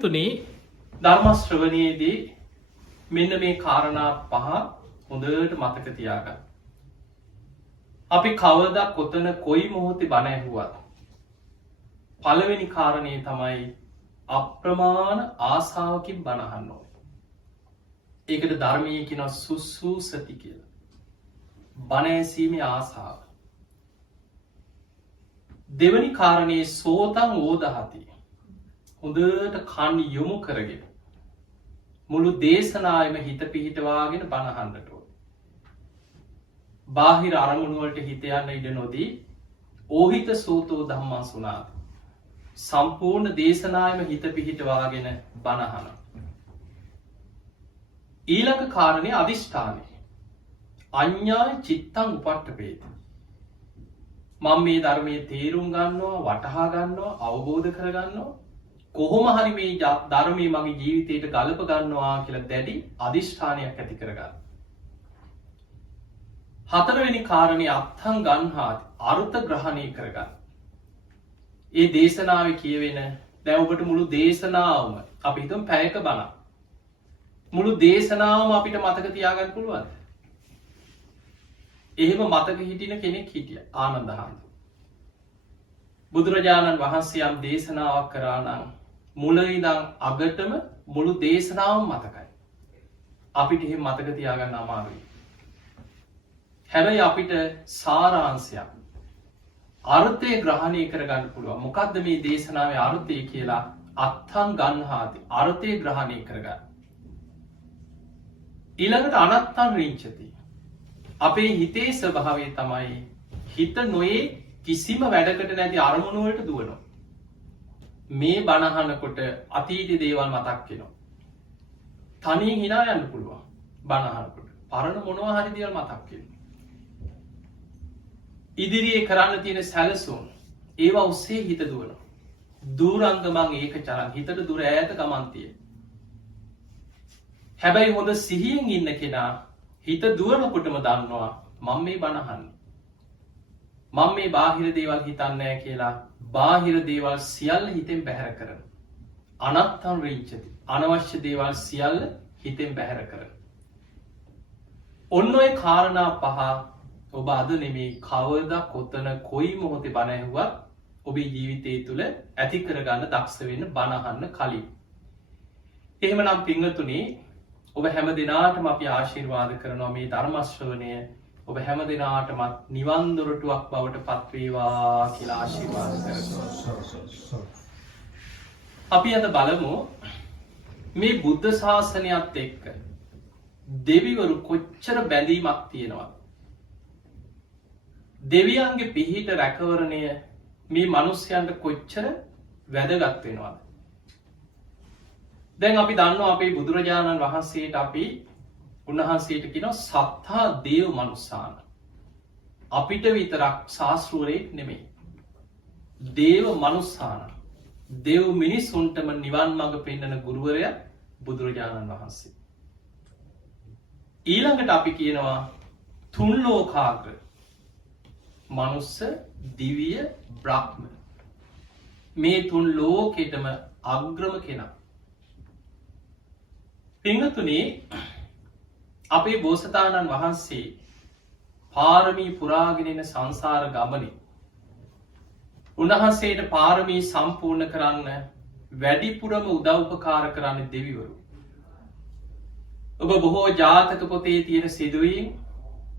පිංතුනි ධර්ම ශ්‍රවණයේදී මෙන්න මේ කාරණා පහ හොඳට මතක තියාගන්න. අපි කවදා කොතන කොයි මොහොතේ බණ ඇහුවත් පළවෙනි කාරණේ තමයි අප්‍රමාණ ආසාවකින් බණ අහන්න ඕනේ. ඒකට ධර්මයේ කියනවා සුසුසති කියලා. බණ ඇසීමේ ආසාව. දෙවැනි කාරණේ සෝතං ඕදහති. හොඳට කන් යොමු කරගෙන මුළු දේශනාවෙම හිත පිහිටවාගෙන බණ අහන්නට ඕනේ. බාහිර අරමුණු වලට හිත යන්න ඉඩ නොදී ඕහිත සෝතෝ ධම්මං සුනාති. සම්පූර්ණ දේශනාවෙම හිත පිහිටවාගෙන බණ අහනවා. ඊළඟ කාරණේ අදිෂ්ඨානය. අඤ්ඤාය චිත්තං උපට්ඨපේති. මම මේ ධර්මයේ තේරුම් ගන්නවා, වටහා ගන්නවා, අවබෝධ කර ගන්නවා. කොහොම හරි මේ ධර්මයේ මගේ ජීවිතයට ගලප ගන්නවා කියලා දැඩි අදිෂ්ඨානයක් ඇති කරගන්න. හතරවෙනි කාරණේ අත්ථං ගන්හාති. අර්ථ ග්‍රහණය කරගන්න. ඒ දේශනාවේ කියවෙන දැන් ඔබට මුළු දේශනාවම අපි හිතමු පැයක බණ. මුළු දේශනාවම අපිට මතක තියාගන්න පුළුවන්ද? එහෙම මතක හිටින කෙනෙක් හිටියා ආනන්ද හාමුදුරුවෝ. බුදුරජාණන් වහන්සේ යම් දේශනාවක් කරා නම් මුල ඉඳන් අගටම මුළු දේශනාවම මතකයි. අපිට එහෙම මතක තියාගන්න අමාරුයි. හැබැයි අපිට සාරාංශයක් අර්ථය ග්‍රහණය කරගන්න පුළුවන්. මොකද්ද මේ දේශනාවේ අර්ථය කියලා අත්ථං ගන්හාති. අර්ථය ග්‍රහණය කරගන්න. ඊළඟට අනත්තං රිංචති. අපේ හිතේ ස්වභාවය තමයි හිත නොයේ කිසිම වැඩකට නැති අරමුණු වලට දුවනවා. මේ බණ අහනකොට අතීත දේවල් මතක් වෙනවා. තනියෙන් hina යන්න පුළුවන් බණ අහනකොට. පරණ මොනවා හරි දේවල් මතක් වෙනවා. ඉදිරියේ කරන්න තියෙන සැලසුම් ඒවා ඔස්සේ හිත දුවනවා. දූරංගමං ඒක චරන් හිතට දුර ඈත ගමන් තියෙන. හැබැයි හොඳ සිහියෙන් ඉන්න කෙනා හිත දුවනකොටම දන්නවා මම මේ බණ අහන්නේ. මම මේ බාහිර දේවල් හිතන්නේ නැහැ කියලා බාහිර දේවල් සියල්ල හිතෙන් බැහැර කරන. අනත්තං රිංචති. අනවශ්‍ය දේවල් සියල්ල හිතෙන් බැහැර කරන. ඔන්න ඔය කාරණා පහ ඔබ අද නෙමේ කවදා කොතන කොයි මොහොතේ බණ ඇහුවත් ඔබේ ජීවිතය තුළ ඇති කරගන්න දක්ෂ වෙන්න බණ අහන්න කලින්. එහෙමනම් පින්වතුනි ඔබ හැම දිනාටම අපි ආශිර්වාද කරනවා මේ ධර්ම ශ්‍රවණය ඔබ හැම දිනාටම නිවන් දොරටුවක් බවට පත් වේවා කියලා ආශිර්වාද කරනවා. අපි අද බලමු මේ බුද්ධ ශාසනයත් එක්ක දෙවිවරු කොච්චර බැඳීමක් තියෙනවද? දෙවියන්ගේ පිහිට රැකවරණය මේ මිනිස්යන්ට කොච්චර වැදගත් වෙනවද? දැන් අපි දන්නවා අපේ බුදුරජාණන් වහන්සේට අපි උන්වහන්සේට කියනවා සත්තා දේව මනුස්සාන. අපිට විතරක් ශාස්ත්‍රවරයෙක් නෙමෙයි. දේව මනුස්සාන. දේව මිනිසුන්ටම නිවන් මඟ පෙන්වන ගුරුවරයා බුදුරජාණන් වහන්සේ. ඊළඟට අපි කියනවා තුන් ලෝකාග්‍ර. මනුස්ස, දිව්‍ය, බ්‍රහ්ම. මේ තුන් ලෝකෙටම අග්‍රම කෙනා. පින්වතුනි අපේ බෝසතාණන් වහන්සේ පාරමී පුරාගෙන යන සංසාර ගමනේ උන්වහන්සේට පාරමී සම්පූර්ණ කරන්න වැඩිපුරම උදව්පකාර කරන්නේ දෙවිවරු. ඔබ බොහෝ ජාතක පොතේ තියෙන සිදුවීම්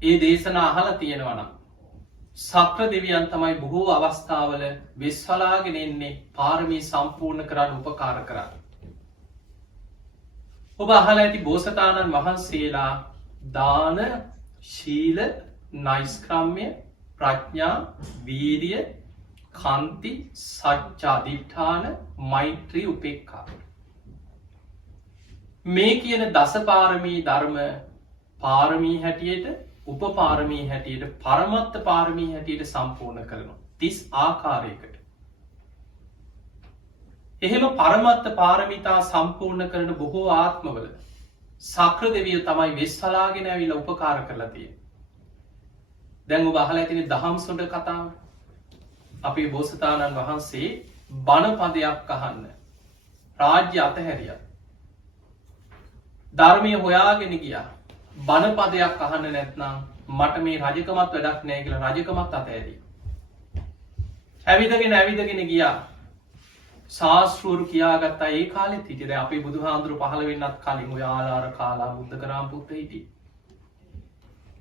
ඒ දේශනා අහලා තියෙනවා නම් සක්‍ර දෙවියන් තමයි බොහෝ අවස්ථාවල වෙස්වලාගෙන එන්නේ පාරමී සම්පූර්ණ කරන්න උපකාර කරන්න. ඔබ අහලා ඇති බෝසතාණන් වහන්සේලා දාන, ශීල, නෛෂ්ක්‍රම්‍ය, ප්‍රඥා, වීරිය, කාන්ති, සත්‍ය, අධිඨාන, මෛත්‍රී, උපේක්ඛා. මේ කියන දසපාරමී ධර්ම පාරමී හැටියට, උපපාරමී හැටියට, පරමත්ත පාරමී හැටියට සම්පූර්ණ කරනවා. 30 ආකාරයකට. එහෙම පරමත්ත පාරමිතා සම්පූර්ණ කරන බොහෝ ආත්මවල සක්‍ර දෙවිය තමයි වෙස්වලාගෙන ඇවිල්ලා උපකාර කරලා තියෙන්නේ. දැන් ඔබ අහලා තියෙන දහම්සොඬ කතාව. අපේ බෝසතාණන් වහන්සේ බණ පදයක් අහන්න රාජ්‍ය අතහැරියා. ධර්මය හොයාගෙන ගියා. බණ පදයක් අහන්න නැත්නම් මට මේ රජකමත් වැඩක් නැහැ කියලා රජකමත් අතහැරියා. ඇවිදගෙන ගියා. ශාස්ත්‍රවරු කියාගත්තා ඒ කාලෙත් හිටියේ. දැන් අපේ බුදුහාඳුරු පහළ වෙන්නත් කලින් ඔය ආලාර කාලා බුද්ධකරාම පුත්ත හිටියේ.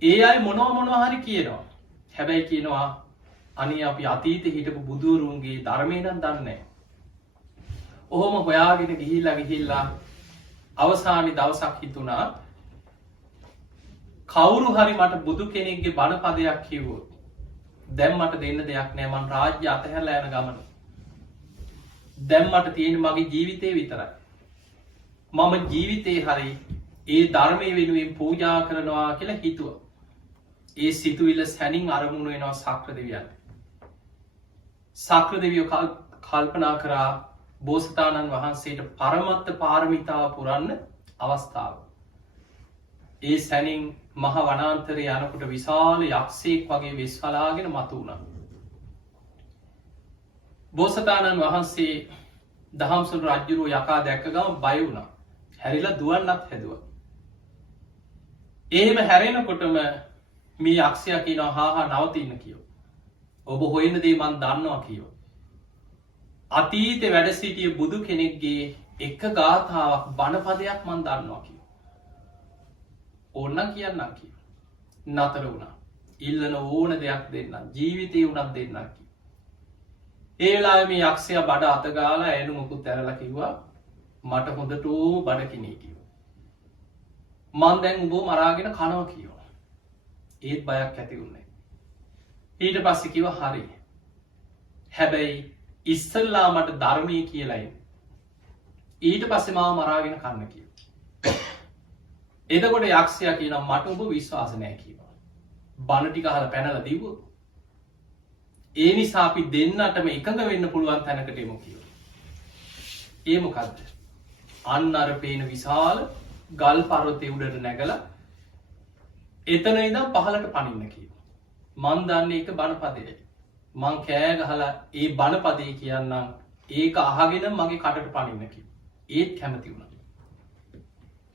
ඒ අය මොනවා හරි කියනවා. හැබැයි කියනවා අනේ අපි අතීතේ හිටපු බුදුරුන්ගේ ධර්මය නම් දන්නේ නැහැ. ඔහොම හොයාගෙන ගිහිල්ලා අවසානයේ දවසක් හිතුණා කවුරු හරි මට බුදු කෙනෙක්ගේ බණ පදයක් කිව්වොත් දැන් මට දෙන්න දෙයක් නැහැ. මං රාජ්‍ය අතහැරලා යන ගමන. දැන් මට තියෙන්නේ මගේ ජීවිතේ විතරයි. මම ජීවිතේ හරි ඒ ධර්මයේ වෙනුවෙන් පූජා කරනවා කියලා හිතුවා. ඒ සිතුවිල්ල සැනින් අරමුණු වෙනවා සක්‍ර දෙවියන්ට. සක්‍ර දෙවියෝ කල්පනා කරා බෝසතාණන් වහන්සේට පරමත්ත පාරමිතාව පුරන්න අවස්ථාව. ඒ සැනින් මහ වනාන්තරය යනකොට විශාල යක්ෂයෙක් වගේ වෙස් වලාගෙන මතු වුණා. බෝසතාණන් වහන්සේ දහම්සොඬ රජුරෝ යකා දැක්ක ගමන් බය වුණා. හැරිලා දුවන්නත් හැදුවා. එහෙම හැරෙනකොටම මේ යක්ෂයා කියනවා හා නවතින්න කියෝ. ඔබ හොයන දේ මන් දන්නවා කියෝ. අතීතේ වැඩ සිටිය බුදු කෙනෙක්ගේ එක ගාථාවක් බණපදයක් මන් දන්නවා කියෝ. ඕන්නම් කියන්නම් කියෝ. නතර වුණා. ඉල්ලන ඕන දෙයක් දෙන්නම්. ජීවිතේ උනත් දෙන්නම් කියෝ. ඒ වෙලාවේ මේ යක්ෂයා බඩ අත ගාලා ඇනු මුකුත් ඇරලා කිව්වා මට හොඳටම බඩ කිනී කිව්වා. මං දැන් උඹව මරාගෙන කනවා කිව්වා. ඒත් බයක් ඇති වුණේ. ඊට පස්සේ කිව්වා හරි. හැබැයි ඉස්සල්ලා මට ධර්මයේ කියලායි. ඊට පස්සේ මාව මරාගෙන කන්න කිව්වා. එතකොට යක්ෂයා කියනවා මට ඔබ විශ්වාස නැහැ කිව්වා. බණ ටික අහලා පැනලා දීවෝ. ඒ නිසා අපි දෙන්නටම එකඟ වෙන්න පුළුවන් තැනකට එමු කිව්වා. ඒ මොකද්ද? අන්න අර පේන විශාල ගල් පර්වතයේ උඩට නැගලා එතන ඉඳන් පහළට පනින්න කිව්වා. මං දන්නේ ඒක බණපදයයි. මං කෑ ගහලා ඒ බණපදේ කියන්නම් ඒක අහගෙන මගේ කටට පනින්න කිව්වා. ඒත් කැමති වුණා.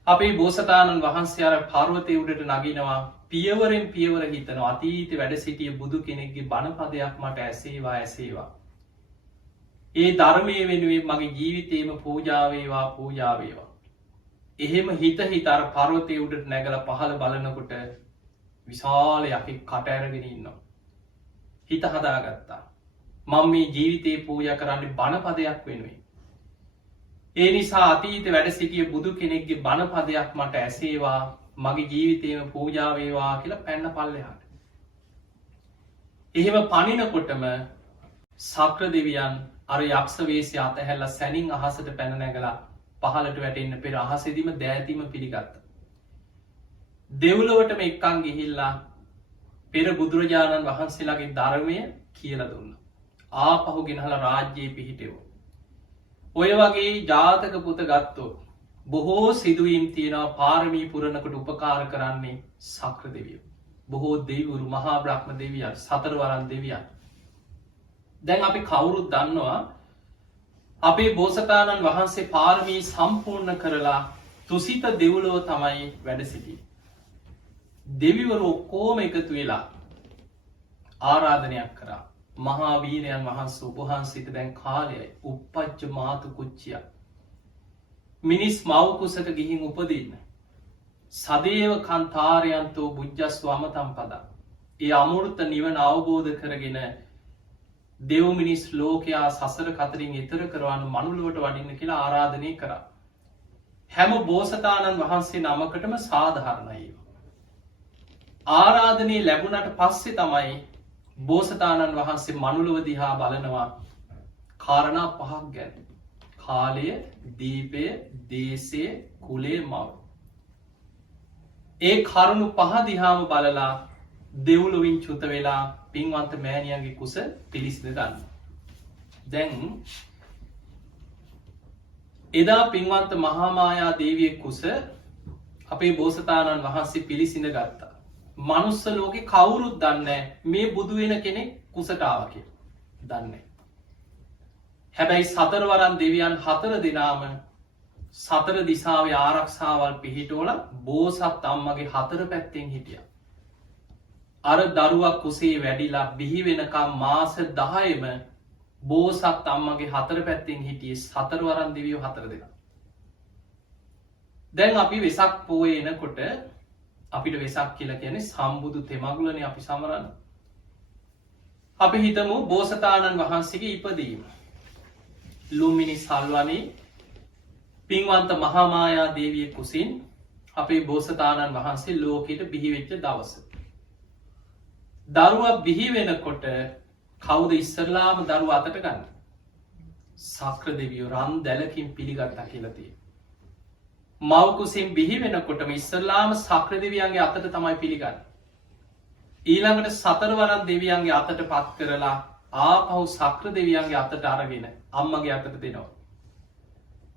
අපේ බෝසතාණන් වහන්සේ අර පර්වතයේ උඩට නගිනවා පියවරෙන් පියවර හිතනවා අතීතේ වැඩ සිටිය බුදු කෙනෙක්ගේ බණපදයක් මට ඇසේවා. ඒ ධර්මයේ වෙනුවෙන් මගේ ජීවිතේම පූජා වේවා. එහෙම හිත අර පර්වතයේ උඩට නැගලා පහළ බලනකොට විශාල යකෙක් කට ඇරගෙන ඉන්නවා. හිත හදාගත්තා. මම මේ ජීවිතේ පූජා කරන්නේ බණපදයක් වෙනුවෙන්. ඒ නිසා අතීතේ වැඩ සිටිය බුදු කෙනෙක්ගේ බණපදයක් මට ඇසේවා. මගේ ජීවිතේම පූජා වේවා කියලා පැන්න පල්ලෙහාට. එහෙම පනිනකොටම සක්‍ර දෙවියන් අර යක්ෂ වේශය අතහැරලා සැනින් අහසට පැන නැගලා පහළට වැටෙන්න පෙර අහසෙදිම දෑතිම පිළිගත්තා. දෙව්ලොවටම එක්කන් ගිහිල්ලා පෙර බුදුරජාණන් වහන්සේලාගේ ධර්මය කියලා දුන්නා. ආපහු ගෙනහලා රාජ්‍යයේ පිහිටෙවුවා. ඔය වගේ ජාතක පුත ගත්තොත් බොහෝ සිදුවීම් තියෙනවා පාරමී පුරනකොට උපකාර කරන්නේ සක්‍ර දෙවියෝ. බොහෝ දෙවිවරු මහා බ්‍රහ්ම දෙවියන් සතරවරන් දෙවියන්. දැන් අපි කවුරුත් දන්නවා අපේ බෝසතාණන් වහන්සේ පාරමී සම්පූර්ණ කරලා තුසිත දෙව්ලොව තමයි වැඩ සිටියේ. දෙවිවරු ඔක්කොම එකතු වෙලා ආරාධනයක් කරා. මහා වීරයන් වහන්සේ ඔබ වහන්සේට දැන් කාලයයි උප්පච්ච මාතු කුච්චිය. මිනිස් මව් කුසක ගිහින් උපදින්න. සදේව කන්තාරයන්තෝ බුද්ධස්ව අමතම් පදා. ඒ අමෘත නිවන අවබෝධ කරගෙන දෙව් මිනිස් ලෝකයා සසර කතරින් එතර කරවන්න මනුලුවට වඩින්න කියලා ආරාධනය කරා. හැම බෝසතාණන් වහන්සේ නමකටම සාධහරණයි. ආරාධනය ලැබුණට පස්සේ තමයි බෝසතාණන් වහන්සේ මනුලුව දිහා බලනවා කාරණා පහක් ගැන. කාලය, දීපය, දේශය, කුලේ, මව. ඒ කරුණු පහ දිහාම බලලා දෙව්ලොවින් චුත වෙලා පින්වන්ත මෑණියන්ගේ කුස පිළිසිඳ ගන්න. දැන් එදා පින්වන්ත මහාමායා දේවිය කුස අපේ බෝසතාණන් වහන්සේ පිළිසිඳ ගත්තා. මනුස්ස ලෝකේ කවුරුත් දන්නේ මේ බුදු වෙන කෙනෙක් කුසට ආවා කියලා. දන්නේ. හැබැයි සතරවරන් දෙවියන් 4 දෙනාම සතර දිසාවේ ආරක්ෂාවල් පිහිටෝල බෝසත් අම්මගේ 4 පැත්තෙන් හිටිය. අර දරුවක් කුසේ වැඩිලා බිහි වෙනකම් මාස 10ම බෝසත් අම්මගේ 4 පැත්තෙන් හිටියේ සතරවරන් දෙවියෝ 4 දෙනා. දැන් අපි වෙසක් පෝය එනකොට අපිට වෙසක් කියලා කියන්නේ සම්බුදු තෙමගුලනේ අපි සමරන්නේ. අපි හිතමු බෝසතාණන් වහන්සේගේ ඉපදීම. ලුම්බිනි සල්වනේ පින්වන්ත මහාමායා දේවිය කුසින් අපේ බෝසතාණන් වහන්සේ ලෝකෙට බිහි වෙච්ච දවස. දරුවා බිහි වෙනකොට කවුද ඉස්සරලාම දරුවා අතට ගන්න? සක්‍ර දෙවියෝ රන් දැලකින් පිළිගත්තා කියලා තියෙනවා. මව් කුසින් බිහි වෙනකොටම ඉස්සරලාම සක්‍ර දෙවියන්ගේ අතට තමයි පිළිගන්නේ. ඊළඟට සතරවරන් දෙවියන්ගේ අතට පත් කරලා ආපහු සක්‍ර දෙවියන්ගේ අතට අරගෙන අම්මගේ අතට දෙනවා.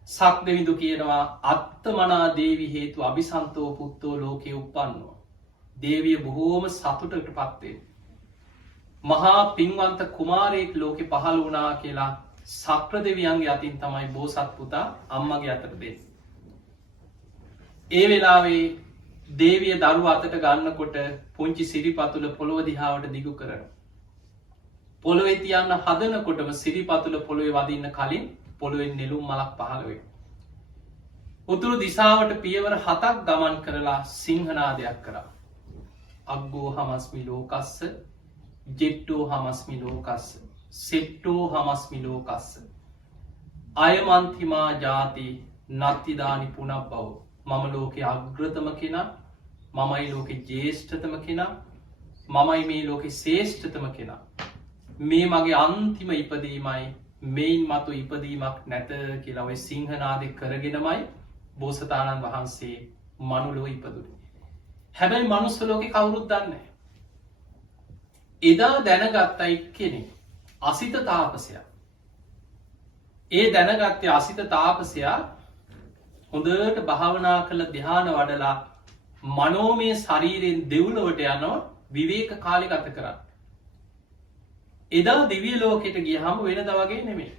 සක් දෙවිඳු කියනවා අත්තමනා දේවි හේතු අභිසන්තෝ පුත්තෝ ලෝකයේ උපන්නවා. දේවිය බොහෝම සතුටට පත්වේ. මහා පින්වන්ත කුමාරයෙක් ලෝකෙ පහළ වුණා කියලා සක්‍ර දෙවියන්ගේ අතින් තමයි බෝසත් පුතා අම්මගේ අතට දෙන්නේ. ඒ වෙලාවේ දේවිය දරුවා අතට ගන්නකොට පුංචි සිරිපතුල පොළොව දිහාවට දිගු කරනවා. පොළොවේ තියන්න හදනකොටම සිරිපතුල පොළොවේ වදින්න කලින් පොළොවෙන් නෙළුම් මලක් පහළ වෙනවා. උතුරු දිසාවට පියවර 7ක් ගමන් කරලා සිංහනාදයක් කරා. අග්ගෝ හමස්මි ලෝකස්ස, ජෙට්ටෝ හමස්මි ලෝකස්ස, සෙට්ටෝ හමස්මි ලෝකස්ස. අයමන්තිමා ජාති නත්තිදානි පුනබ්බව. මම ලෝකේ අග්‍රතම කෙනා, මමයි ලෝකේ ජේෂ්ඨතම කෙනා, මමයි මේ ලෝකේ ශ්‍රේෂ්ඨතම කෙනා. මේ මගේ අන්තිම ඉපදීමයි, මේන් මතු ඉපදීමක් නැත කියලා ඔය සිංහනාදෙ කරගෙනමයි බෝසතාණන් වහන්සේ මනුලෝ ඉපදුනේ. හැබැයි මනුස්ස ලෝකේ කවුරුත් දන්නේ නැහැ. එදා දැනගත්තා එක්කෙනෙක් අසිත තාපසයා. ඒ දැනගත්තේ අසිත තාපසයා හොඳට භාවනා කළ ධ්‍යාන වඩලා මනෝමය ශරීරයෙන් දෙව්ලොවට යනවා විවේක කාලෙ ගත කරන්න. එදා දිව්‍ය ලෝකෙට ගියහම වෙනද වගේ නෙමෙයි.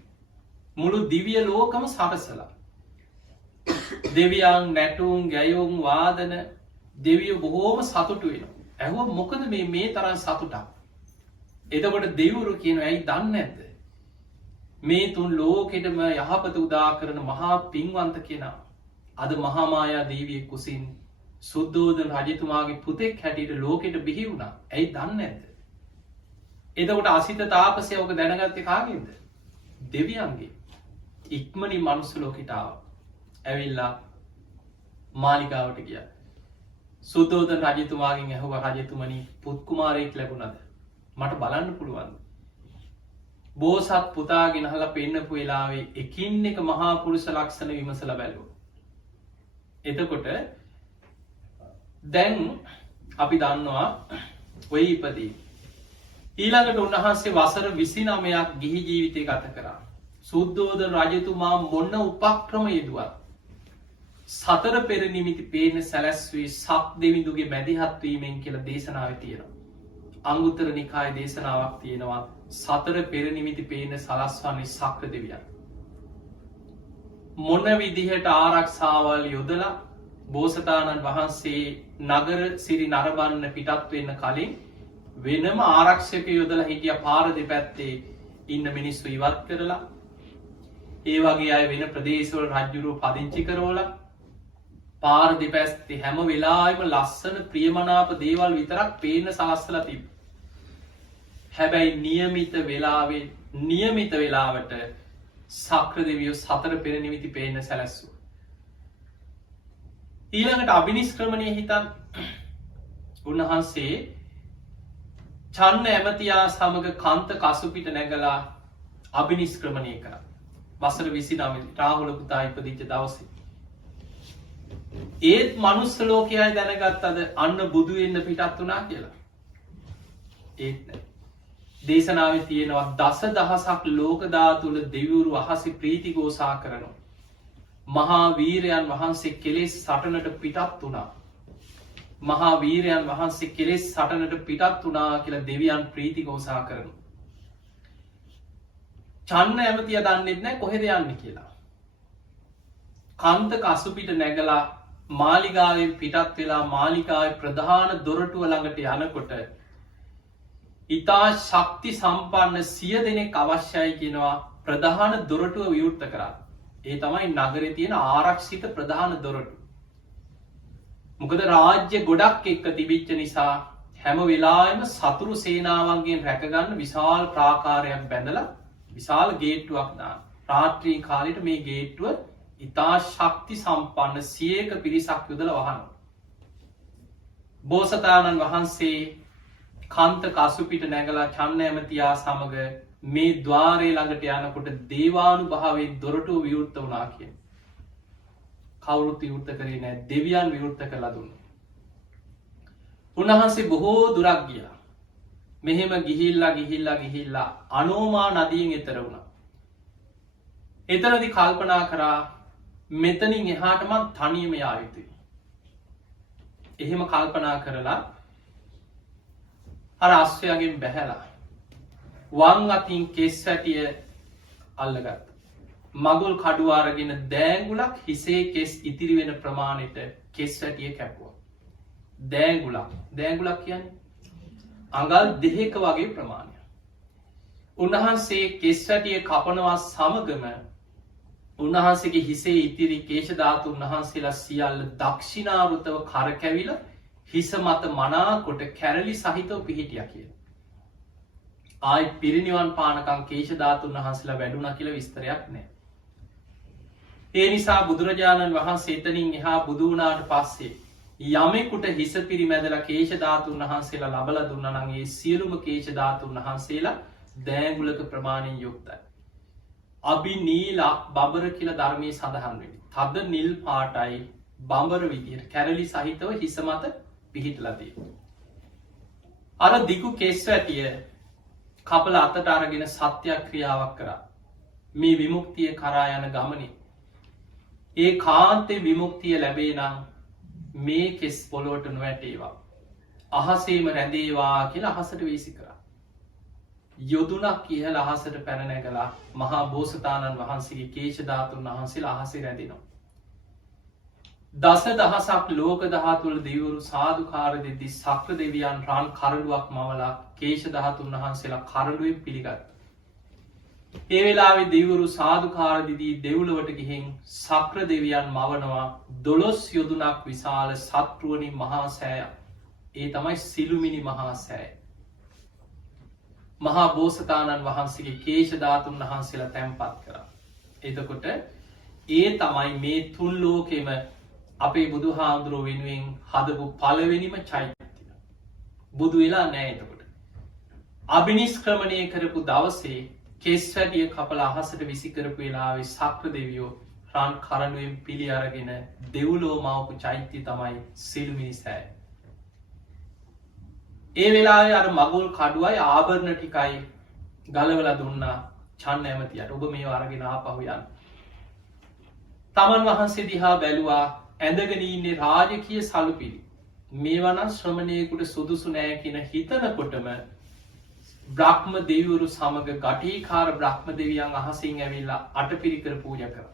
මුළු දිව්‍ය ලෝකම සරසලා. දෙවියන් නැටුම් ගැයුම් වාදන දෙවියෝ බොහෝම සතුටු වෙනවා. ඇහුවා මොකද මේ තරම් සතුටක්? එතකොට දෙවිවරු කියනවා ඇයි දන්නේ නැද්ද? මේ තුන් ලෝකෙටම යහපත උදා කරන මහා පින්වන්ත කෙනා අද මහා මායා දේවිය කුසින් සුද්ධෝදන රජතුමාගේ පුතෙක් හැටියට ලෝකෙට බිහි වුණා. ඇයි දන්නේ නැද්ද? එතකොට අසිත තාපසය ඔක දැනගත්තේ කාගෙන්ද? දෙවියන්ගේ. ඉක්මනින් මනුස්ස ලෝකෙට ආවා. ඇවිල්ලා මාලිගාවට ගියා. සුද්ධෝදන රජතුමාගෙන් ඇහුවා රජතුමනි පුත් කුමාරයෙක් ලැබුණාද? මට බලන්න පුළුවන්ද? බෝසත් පුතා ගෙනහලා පෙන්නපු වෙලාවේ එකින් එක මහා පුරුෂ ලක්ෂණ විමසලා බැලුවා. එතකොට දැන් අපි දන්නවා ඔය ඉපදී ඊළඟට උන්වහන්සේ වසර 29ක් ගිහි ජීවිතය ගත කරා. සුද්ධෝදන රජතුමා මොන උපක්‍රම යෙදුවත් සතර පෙර නිමිති පේන සැලැස්වේ සක් දෙවිඳුගේ මැදිහත් වීමෙන් කියලා දේශනාවේ තියෙනවා. අංගුත්තර නිකායේ දේශනාවක් තියෙනවා සතර පෙර නිමිති පේන සලස්වන්නේ සක්‍ර දෙවියන්. මොන විදිහට ආරක්ෂාවල් යොදලා බෝසතාණන් වහන්සේ නගර සිරි නරඹන්න පිටත් වෙන්න කලින් වෙනම ආරක්ෂක යොදලා හිටිය පාර දෙපැත්තේ ඉන්න මිනිස්සු ඉවත් කරලා ඒ වගේ අය වෙන ප්‍රදේශවල රජුරුව පදිංචි කරවලා පාර දෙපැත්තේ හැම වෙලාවෙම ලස්සන ප්‍රියමනාප දේවල් විතරක් පේන්න සලස්සලා තිබ්බා. හැබැයි නියමිත වෙලාවට සක්‍ර දෙවියෝ සතර පෙර නිමිති පේන්න සැලැස්සුවා. ඊළඟට අභිනිෂ්ක්‍රමණය හිතන් උන්වහන්සේ චන්න ඇමතියා සමග කන්ත කසුපිට නැගලා අභිනිෂ්ක්‍රමණය කරා. වසර 29 රාහුල පුතා ඉපදිච්ච දවසේ. ඒත් මනුස්ස ලෝකයයි දැනගත්තද අන්න බුදු වෙන්න පිටත් වුණා කියලා? ඒත් නෑ. දේශනාවේ තියෙනවා දසදහසක් ලෝක ධාතුල දෙවිවරු අහසේ ප්‍රීති ഘോഷා කරනවා. මහා වීරයන් වහන්සේ කෙලෙස් සටනට පිටත් වුණා. මහා වීරයන් වහන්සේ කෙලෙස් සටනට පිටත් වුණා කියලා දෙවියන් ප්‍රීති ഘോഷා කරනවා. චන්න ඇමතිය දන්නෙත් නෑ කොහෙද යන්න කියලා. කන්ත කසුපිට නැගලා මාලිගාවෙන් පිටත් වෙලා මාලිකාවේ ප්‍රධාන දොරටුව ළඟට යනකොට ඉතා ශක්ති සම්පන්න 100 දෙනෙක් අවශ්‍යයි කියනවා ප්‍රධාන දොරටුව විවෘත කරන්න. ඒ තමයි නගරේ තියෙන ආරක්ෂිත ප්‍රධාන දොරටුව. මොකද රාජ්‍ය ගොඩක් එක්ක තිබිච්ච නිසා හැම වෙලාවෙම සතුරු සේනාවන්ගෙන් රැකගන්න විශාල ප්‍රාකාරයක් බැඳලා විශාල ගේට්ටුවක් දාන්න. රාත්‍රී කාලෙට මේ ගේට්ටුව ඉතා ශක්ති සම්පන්න 100ක පිරිසක් යොදලා වහනවා. බෝසතාණන් වහන්සේ කන්ත කසුපිට නැගලා චන්න ඇමතියා සමග මේ ద్వාරය ළඟට යනකොට දේවානුභාවයෙන් දොරටුව විවෘත වුණා කියන. කවුරුත් විවෘත කරේ නැහැ, දෙවියන් විවෘත කළා දුන්නා. උන්වහන්සේ බොහෝ දුරක් ගියා. මෙහෙම ගිහිල්ලා අනෝමා නදියෙන් එතර වුණා. එතනදී කල්පනා කරා මෙතනින් එහාට මං තනියම යා යුතුයි. එහෙම කල්පනා කරලා අර අශ්වයාගෙන් බැහැලා වම් අතින් කෙස් වැටිය අල්ලගත්තා. මගුල් කඩුව අරගෙන දෑංගුලක් හිසේ කෙස් ඉතිරි වෙන ප්‍රමාණයට කෙස් වැටිය කැපුවා. දෑංගුලක් කියන්නේ අඟල් 2ක වගේ ප්‍රමාණයක්. උන්වහන්සේ කෙස් වැටිය කපනවා සමගම උන්වහන්සේගේ හිසේ ඉතිරි කේශ ධාතුන් වහන්සේලා සියල්ල දක්ෂිනාවෘතව කරකැවිලා හිස මත මනාකොට කැරලි සහිතව පිහිටියා කියලා. ආයි පිරිනිවන් පානකම් කේශ ධාතුන් වහන්සේලා වැඩුණා කියලා විස්තරයක් නැහැ. ඒ නිසා බුදුරජාණන් වහන්සේ එතනින් එහා බුදු වුණාට පස්සේ යමෙකුට හිස පිරිමැදලා කේශ ධාතුන් වහන්සේලා ලබලා දුන්නා නම් ඒ සියලුම කේශ ධාතුන් වහන්සේලා දෑඟුලක ප්‍රමාණයෙන් යුක්තයි. අබිනීල බඹර කියලා ධර්මයේ සඳහන් වෙන්නේ. තද නිල් පාටයි බඹර විදියට කැරලි සහිතව හිස මත පිහිටලා තියෙනවා. අර දිගු කෙස් වැටිය කපල අතට අරගෙන සත්‍යක්‍රියාවක් කරා. මේ විමුක්තිය කරා යන ගමනේ ඒ කාන්තේ විමුක්තිය ලැබේ නම් මේ කෙස් පොළොවට නොවැටේවා. අහසේම රැඳේවා කියලා අහසට වීසි කරා. යොදුනක් ඉහළ අහසට පැන නැගලා මහා බෝසතාණන් වහන්සේගේ කේශ ධාතුන් වහන්සේලා අහසේ රැඳෙනවා. දස දහසක් ලෝක ධාතුවල දෙවිවරු සාදුකාර දෙද්දී සක්‍ර දෙවියන් රන් කරඬුවක් මවලා කේශ ධාතුන් වහන්සේලා කරඬුවෙන් පිළිගත්තා. ඒ වෙලාවේ දෙවිවරු සාදුකාර දෙදී දෙව්ලොවට ගිහින් සක්‍ර දෙවියන් මවනවා 12 යොදුනක් විශාල සත්රුවනි මහා සෑය. ඒ තමයි සිළුමිණි මහා සෑය. මහා බෝසතාණන් වහන්සේගේ කේශ ධාතුන් වහන්සේලා තැන්පත් කරා. එතකොට ඒ තමයි මේ තුන් ලෝකෙම අපේ බුදුහාමුදුරුවෝ වෙනුවෙන් හදපු පළවෙනිම චෛත්‍යය. බුදු වෙලා නැහැ එතකොට. අබිනිෂ්ක්‍රමණය කරපු දවසේ කෙස් වැටිය කපලා අහසට විසි කරපු වෙලාවේ සක්‍ර දෙවියෝ රන් කරඬුවෙන් පිළි අරගෙන දෙව්ලොව මවපු චෛත්‍යය තමයි සිළුමිණි සෑය. ඒ වෙලාවේ අර මගුල් කඩුවයි ආභරණ ටිකයි ගලවලා දුන්නා චන්න ඇමතියට. ඔබ මේව අරගෙන ආපහු යන්න. තමන් වහන්සේ දිහා බැලුවා ඇඳගෙන ඉන්නේ රාජකීය සළුපිලි. මේවා නම් ශ්‍රමණයෙකුට සුදුසු නෑ කියන හිතනකොටම බ්‍රහ්ම දෙවිවරු සමග ගටීකාර බ්‍රහ්ම දෙවියන් අහසින් ඇවිල්ලා අටපිරිකර පූජා කරා.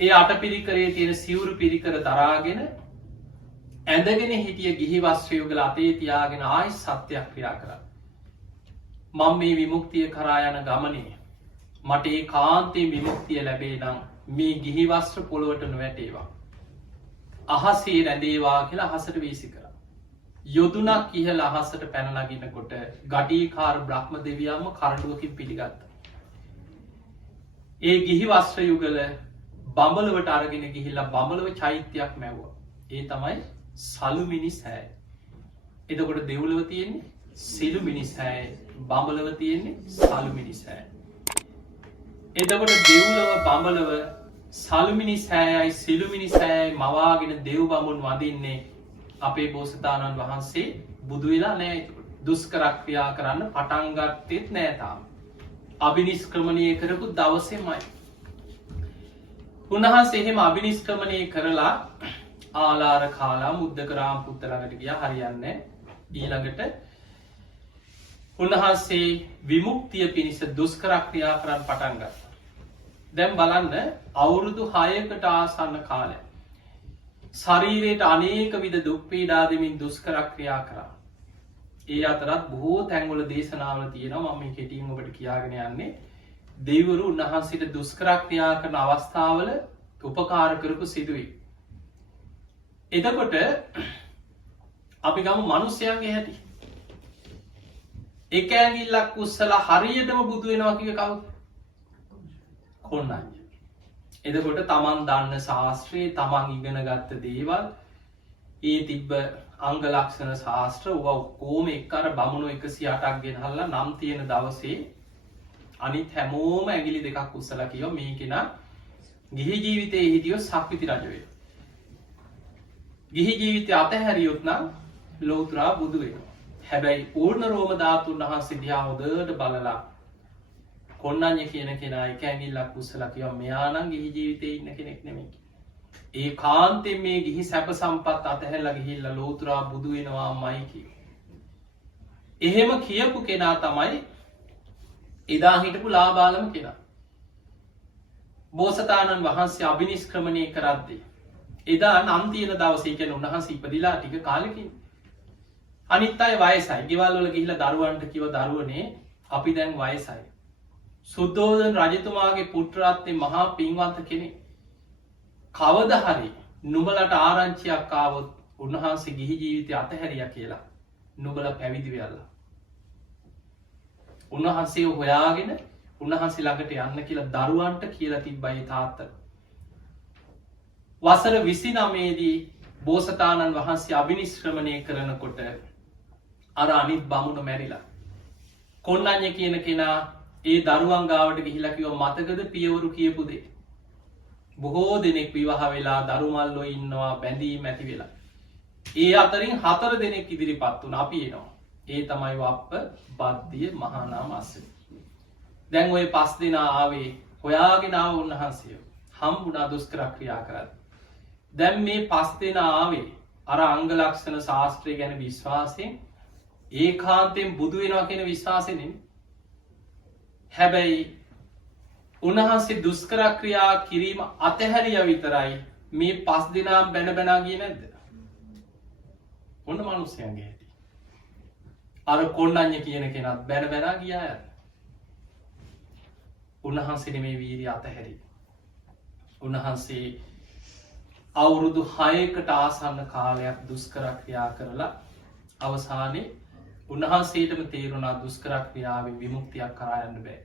ඒ අටපිරිකරේ තියෙන සිවුරු පිරිකර දරාගෙන ඇඳගෙන හිටිය ගිහි වස්ත්‍රය යොගල අතේ තියාගෙන ආයි සත්‍යක්‍රියා කරා. මම මේ විමුක්තිය කරා යන ගමනේ මට ඒ කාන්තේ විමුක්තිය ලැබේ නම් මේ ගිහි වස්ත්‍ර පොළොවට නොවැටේවා. අහසේ රැඳේවා කියලා අහසට වීසි කරා. යොදුනක් ඉහළ අහසට පැන නගිනකොට ගටීකාර බ්‍රහ්ම දෙවියන්ම කරඬුවකින් පිළිගත්තා. ඒ ගිහි වස්ත්‍ර යුගල බඹලවට අරගෙන ගිහිල්ලා බඹලව චෛත්‍යයක් මැව්වා. ඒ තමයි සළුමිණි සෑය. එතකොට දෙව්ලොව තියෙන්නේ සිළුමිණි සෑය, බඹලව තියෙන්නේ සළුමිණි සෑය. එතකොට දෙව්ලොව බඹලව සළුමිණි සෑයයි සිළුමිණි සෑයයි මවාගෙන දෙව් බඹුන් වදින්නේ අපේ බෝසතාණන් වහන්සේ බුදු වෙලා නැහැ. දුෂ්කර ක්‍රියා කරන්න පටන් ගත්තෙත් නැහැ තාම. අබිනිෂ්ක්‍රමණය කරපු දවසේමයි. උන්වහන්සේ එහෙම අබිනිෂ්ක්‍රමණය කරලා ආලාර කාලා මුද්දක රාම පුත්ත ළඟට ගියා. හරියන්නේ ඊළඟට උන්වහන්සේ විමුක්තිය පිණිස දුෂ්කර ක්‍රියා කරන්න පටන් ගත්තා. දැන් බලන්න අවුරුදු 6කට ආසන්න කාලයක් ශරීරයට අනේක විද දුක් පීඩා දෙමින් දුෂ්කර ක්‍රියා කරා. ඒ අතරත් බොහෝ තැන්වල දේශනාවල තියෙනවා මම මේ කෙටියෙන් ඔබට කියාගෙන යන්නේ දෙවිවරු උන්වහන්සේට දුෂ්කර ක්‍රියා කරන අවස්ථාවල උපකාර කරපු සිදුවීම්. එතකොට අපි ගමු මිනිස්යන්ගේ හැටි. එක ඇඟිල්ලක් උස්සලා හරියටම බුදු වෙනවා කිව්වේ කවුද? කොණ්ණඤ්ඤ. එතකොට තමන් දන්න ශාස්ත්‍රයේ තමන් ඉගෙන ගත්ත දේවල් ඒ තිබ්බ අංග ලක්ෂණ ශාස්ත්‍ර ඔක්කොම එක්ක අර බමුණු 108ක් ගෙනහල්ලා නම් තියෙන දවසේ අනිත් හැමෝම ඇඟිලි දෙකක් උස්සලා කියව මේ කෙනා ගිහි ජීවිතයේ හිටියොත් සක්විති රජ වෙනවා. ගිහි ජීවිතය අතහැරියොත් නම් ලෞතර බුදු වෙනවා. හැබැයි පූර්ණ රෝම ධාතුන් වහන්සේ දිහා හොඳට බලලා කොණ්ණඤ්ඤ කියන කෙනා එක ඇඟිල්ලක් උස්සලා කියව මෙයා නම් ගිහි ජීවිතේ ඉන්න කෙනෙක් නෙමෙයි. ඒ කාන්තෙන් මේ ගිහි සැප සම්පත් අතහැරලා ගිහිල්ලා ලෞතර බුදු වෙනවාමයි කිව්වේ. එහෙම කියපු කෙනා තමයි එදා හිටපු ලාබාලම කෙනා. බෝසතාණන් වහන්සේ අභිනිෂ්ක්‍රමණය කරද්දී එදා නම් තියෙන දවසේ කියන්නේ උන්වහන්සේ ඉපදිලා ටික කාලෙකින් අනිත් අය වයසයි. ගෙවල් වල ගිහිල්ලා දරුවන්ට කිව්ව දරුවනේ අපි දැන් වයසයි. සුද්ධෝදන රජතුමාගේ පුත්‍රාත්මේ මහා පින්වන්ත කෙනෙක්. කවදා හරි නුඹලට ආරංචියක් ආවොත් උන්වහන්සේ ගිහි ජීවිතය අතහැරියා කියලා නුඹලා පැවිදි වෙලා. උන්වහන්සේ හොයාගෙන උන්වහන්සේ ළඟට යන්න කියලා දරුවන්ට කියලා තිබ්බයි තාත්තා. වසර 29 දී බෝසතාණන් වහන්සේ අභිනිෂ්ක්‍රමණය කරනකොට අර අනිත් බමුණ මැරිලා. කොණ්ණඤ්ඤ කියන කෙනා ඒ දරුවන් ගාවට ගිහිලා කිව්වා මතකද පියවරු කියපු දේ. බොහෝ දෙනෙක් විවාහ වෙලා දරුමල්ලෝ ඉන්නවා බැඳීම් ඇති වෙලා. ඒ අතරින් 4 දෙනෙක් ඉදිරිපත් වුණා අපි එනවා. ඒ තමයි වප්ප බද්දිය මහානාම අස්සෙ. දැන් ওই 5 දෙනා ආවේ හොයාගෙන ආව උන්වහන්සේ. හම්බුණා දුෂ්කර ක්‍රියා කරද්දී. දැන් මේ 5 දෙනා ආවේ අර අංග ලක්ෂණ ශාස්ත්‍රය ගැන විශ්වාසයෙන් ඒකාන්තයෙන් බුදු වෙනවා කියන විශ්වාසයෙන්. හැබැයි උන්වහන්සේ දුෂ්කර ක්‍රියා කිරීම අතහැරියා විතරයි මේ 5 දෙනා බැන බැනා ගියේ නැද්ද? ඔන්න මිනිස්යන්ගේ හැටි. අර කොණ්ණඤ්ඤ කියන කෙනත් බැන බැනා ගියා ය. උන්වහන්සේ මේ වීරිය අතහැරි. උන්වහන්සේ අවුරුදු 6කට ආසන්න කාලයක් දුෂ්කර ක්‍රියා කරලා අවසානයේ උන්වහන්සේටම තේරුණා දුෂ්කර ක්‍රියාවෙන් විමුක්තියක් කරා යන්න බෑ.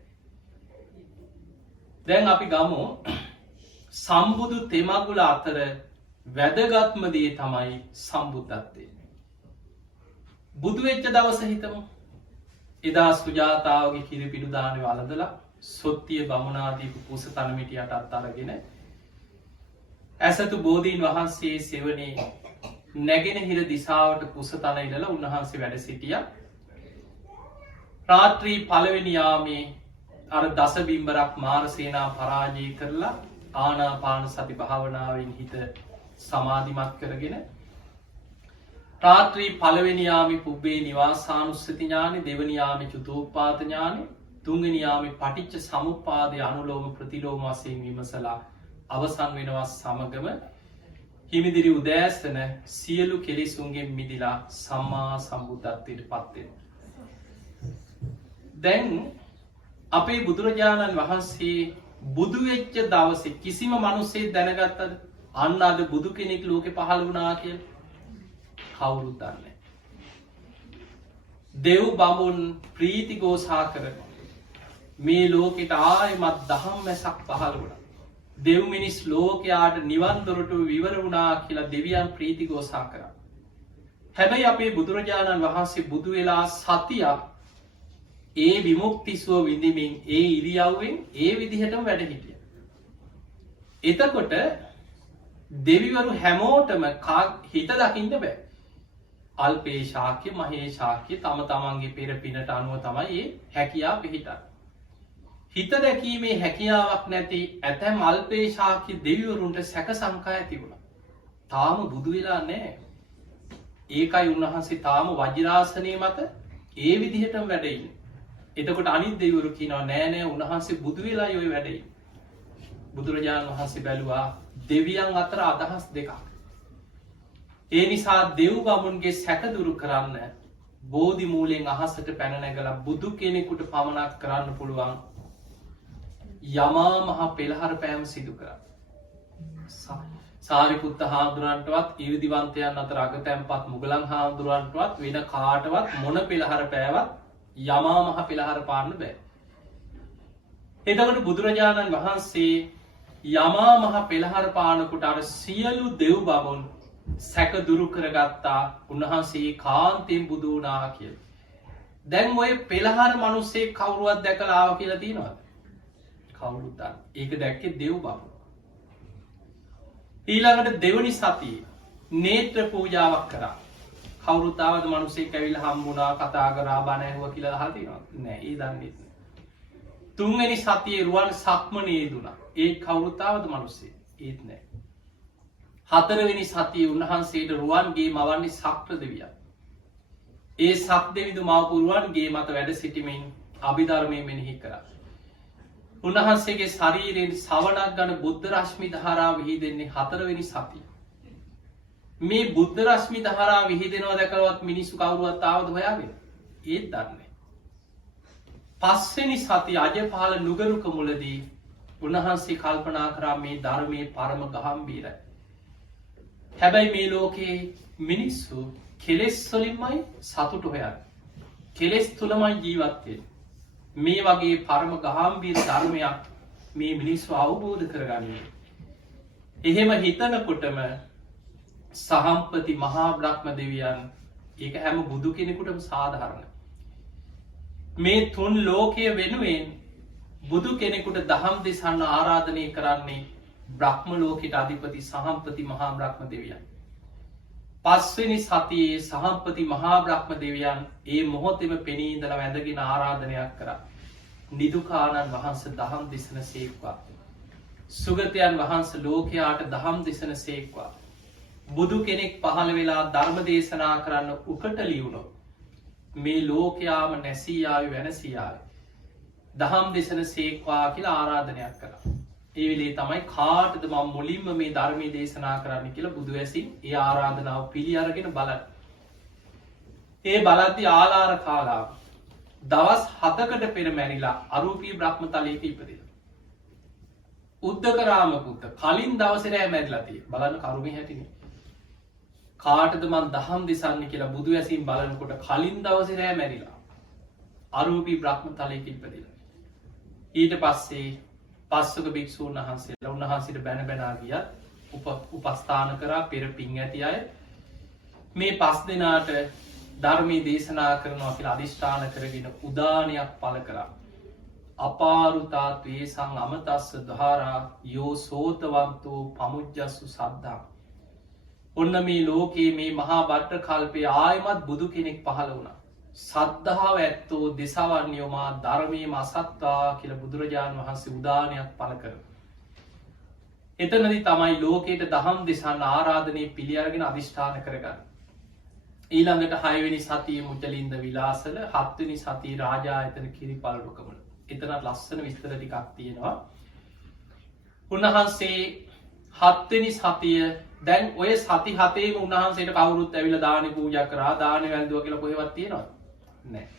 දැන් අපි ගමු සම්බුදු තෙමගුල අතර වැදගත්ම දේ තමයි සම්බුද්ධත්වය. බුදු වෙච්ච දවස හිතමු. එදා සුජාතාවගේ කිරිපිඩු දානේ වළඳලා සොත්තිය බමුණාදීපු කුස තනමිටියට අත් අරගෙන ඇසතු බෝධීන් වහන්සේ සෙවණේ නැගෙනහිර දිසාවට කුස තන ඉඳලා උන්වහන්සේ වැඩ සිටියා. රාත්‍රී පළවෙනි යාමේ අර දස බිම්බරක් මාරසේනා පරාජය කරලා ආනාපාන සති භාවනාවෙන් හිත සමාධිමත් කරගෙන රාත්‍රී පළවෙනි යාමේ පුබ්බේ නිවාසානුස්සති ඥානෙ, දෙවෙනි යාමේ චතුෝපපාත ඥානෙ, තුන්වෙනි යාමේ පටිච්ච සමුප්පාදේ අනුලෝම ප්‍රතිලෝම වශයෙන් විමසලා අවසන් වෙනවා සමගම හිමිදිරි උදෑසන සියලු කෙලෙසුන්ගෙන් මිදිලා සම්මා සම්බුද්ධත්වයට පත් වෙනවා. දැන් අපේ බුදුරජාණන් වහන්සේ බුදු වෙච්ච දවසේ කිසිම මිනිසෙක් දැනගත්තද අන්න අද බුදු කෙනෙක් ලෝකේ පහළ වුණා කියලා? කවුරුත් දන්නේ නැහැ. දෙව් බඹුන් ප්‍රීති ഘോഷා කරනවා. මේ ලෝකෙට ආයෙමත් දහම් මැසක් පහළ වුණා. දෙව් මිනිස් ලෝකයාට නිවන් දොරටු විවර වුණා කියලා දෙවියන් ප්‍රීති ഘോഷා කරා. හැබැයි අපේ බුදුරජාණන් වහන්සේ බුදු වෙලා සතියක් ඒ විමුක්ති සුව විඳින්මින් ඒ ඉරියව්වෙන් ඒ විදිහටම වැඩ හිටියා. එතකොට දෙවිවරු හැමෝටම හිත දකින්න බෑ. අල්පේ ශාක්‍ය මහේ ශාක්‍ය තම තමන්ගේ පෙර පිනට අනුව තමයි ඒ හැකියාව පිහිටන්නේ. හිත දැකීමේ හැකියාවක් නැති ඇතැම් අල්පේ ශාක්‍ය දෙවිවරුන්ට සැක සංකා ඇති වුණා. තාම බුදු වෙලා නැහැ. ඒකයි උන්වහන්සේ තාම වජිරාසනයේ මත ඒ විදිහටම වැඩ ඉන්නේ. එතකොට අනිත් දෙවිවරු කියනවා නෑ නෑ උන්වහන්සේ බුදු වෙලායි ඔය වැඩ ඉන්නේ. බුදුරජාණන් වහන්සේ බැලුවා දෙවියන් අතර අදහස් දෙකක්. ඒ නිසා දෙව් බමුණුගේ සැක දුරු කරන්න බෝධි මූලයෙන් අහසට පැන නැගලා බුදු කෙනෙකුට පමණක් කරන්න පුළුවන් යමා මහ පෙළහර පෑම සිදු කරා. සාරිපුත්ත හාමුදුරන්ටවත් ඉරිදිවන්තයන් අතර අගතැන්පත් මුගලන් හාමුදුරන්ටවත් වෙන කාටවත් මොන පෙළහර පෑවත් යමා මහ පෙළහර පාන්න බෑ. එතකට බුදුරජාණන් වහන්සේ යමා මහ පෙළහර පානකුට අර සියලු දෙව් බමුන් සැක දුරු කරගත්තා. උන්වහන්සේ කාන්තයෙන් බුදු වුණා කියල. දැන් ඔය පෙළහර මනුස්සේ කවුරුවත් දැකලාව කියලා තියෙනවද? කවුරුත්තන් ඒක දැක්කේ දෙව් බමුණු. ඊළඟට දෙවනි සතිය නේත්‍ර පූජාවක් කරා. කවුරුතාවද මනුසේ කැවිල් හම්බුණා කතා කරා බණ ඇහුවා කියලා අහලා තියෙනවද? නෑ ඒ දන්නේ නැහැ. තුන්වෙනි සතියේ රුවන් සක්මනේ දුණා. ඒ කවුරුතාවද මනුස්සේ? ඒත් නෑ. හතරවෙනි සතියේ උන්වහන්සේට රුවන්ගේ මවන්නේ සක්‍ර දෙවියන්. ඒ සක් දෙවිඳු මවපු රුවන්ගේ මත වැඩ සිටිමින් අභිධර්මය මෙනෙහි කරා. උන්වහන්සේගේ ශරීරයෙන් සවනක් ගන බුද්ධ රශ්මි ධාරා විහිදෙන්නේ හතරවෙනි සතිය. මේ බුද්ධ රශ්මි ධාරා විහිදෙනවා දැකලවත් මිනිස්සු කවුරුවත් ආවද හොයාගෙන? ඒත් දන්නේ. පස්වෙනි සතිය අජපාල නුගරුක මුලදී උන්වහන්සේ කල්පනා කරා මේ ධර්මයේ පරම ගාම්භීරයි. හැබැයි මේ ලෝකේ මිනිස්සු කෙලෙස් වලින්මයි සතුට හොයන්නේ. කෙලෙස් තුලමයි ජීවත් වෙන්නේ. මේ වගේ පරම ගාම්භීර ධර්මයක් මේ මිනිස්සු අවබෝධ කරගන්නේ. එහෙම හිතනකොටම සහම්පති මහා බ්‍රහ්ම දෙවියන් ඒක හැම බුදු කෙනෙකුටම සාධාරණයි. මේ තුන් ලෝකය වෙනුවෙන් බුදු කෙනෙකුට දහම් දෙසන්න ආරාධනය කරන්නේ බ්‍රහ්ම ලෝකෙට අධිපති සහම්පති මහා බ්‍රහ්ම දෙවියන්. පස්වෙනි සතියේ සහම්පති මහා බ්‍රහ්ම දෙවියන් ඒ මොහොතෙම පෙනීදල වැඳගෙන ආරාධනයක් කරා. නිදුකානන් වහන්ස දහම් දෙසන සේක්වා. සුගතයන් වහන්ස ලෝකයාට දහම් දෙසන සේක්වා. බුදු කෙනෙක් පහළ වෙලා ධර්ම දේශනා කරන්න උකට ලියුණො. මේ ලෝකයාම නැසීයාව වෙනසියාව. දහම් දෙසන සේක්වා කියලා ආරාධනයක් කර. ඒවිලේ තමයි කාටද මම මුලින්ම මේ ධර්මී දේශනා කරන්න කියලා බුදු ඇසින් ඒ ආරාධනාව පිළි අරගෙන බලන්න. ඒ බලද්දි ආලාර කාලාව දවස් 7කට පෙර මැරිලා අරූපී බ්‍රහ්ම තලයක ඉපදිලා. උද්දකරාම පුත්ත කලින් දවසේ රෑ මැරිලා තියෙන්නේ. බලන්න කරුමේ හැටිනේ. කාටද මං දහම් දෙසන්නේ කියලා බුදු ඇසින් බලනකොට කලින් දවසේ රෑ මැරිලා. අරූපී බ්‍රහ්ම තලයක ඉපදිලා. ඊට පස්සේ පස්සක භික්ෂූන් වහන්සේලා උන්වහන්සේට බැන බැනා ගියත් උපස්ථාන කරා පෙර පින් ඇති අය මේ පස් දෙනාට ධර්මයේ දේශනා කරනවා කියලා අදිෂ්ඨාන කරගෙන උදානයක් පළ කරා. අපාරුතා ත්වේසං අමතස්ස ධාරා යෝ සෝතවන්තෝ පමුජ්ජස්සු සද්ධා. ඔන්න මේ ලෝකයේ මේ මහා බට්ට කල්පයේ ආයමත් බුදු කෙනෙක් පහළ වුණා. සද්ධාව ඇත්තෝ දෙසවන්යෝමා ධර්මයේම අසත්වා කියලා බුදුරජාණන් වහන්සේ උදානයක් පළ කර. එතනදි තමයි ලෝකයට දහම් දෙසන්න ආරාධනය පිළි අරගෙන අධිෂ්ඨාන කරගන්න. ඊළඟට 6 වෙනි සතිය මුචලින්ද විලාසල 7 වෙනි සතිය රාජායතන කිරිපලරුකමල. එතනත් ලස්සන විස්තර ටිකක් තියෙනවා. උන්වහන්සේ 7 වෙනි සතිය දැන් ඔය සති 7ේම උන්වහන්සේට කවුරුත් ඇවිල්ලා දානි පූජා කරා දානි වැළඳුවා කියලා කොහෙවත් තියෙනවද? නැහැ.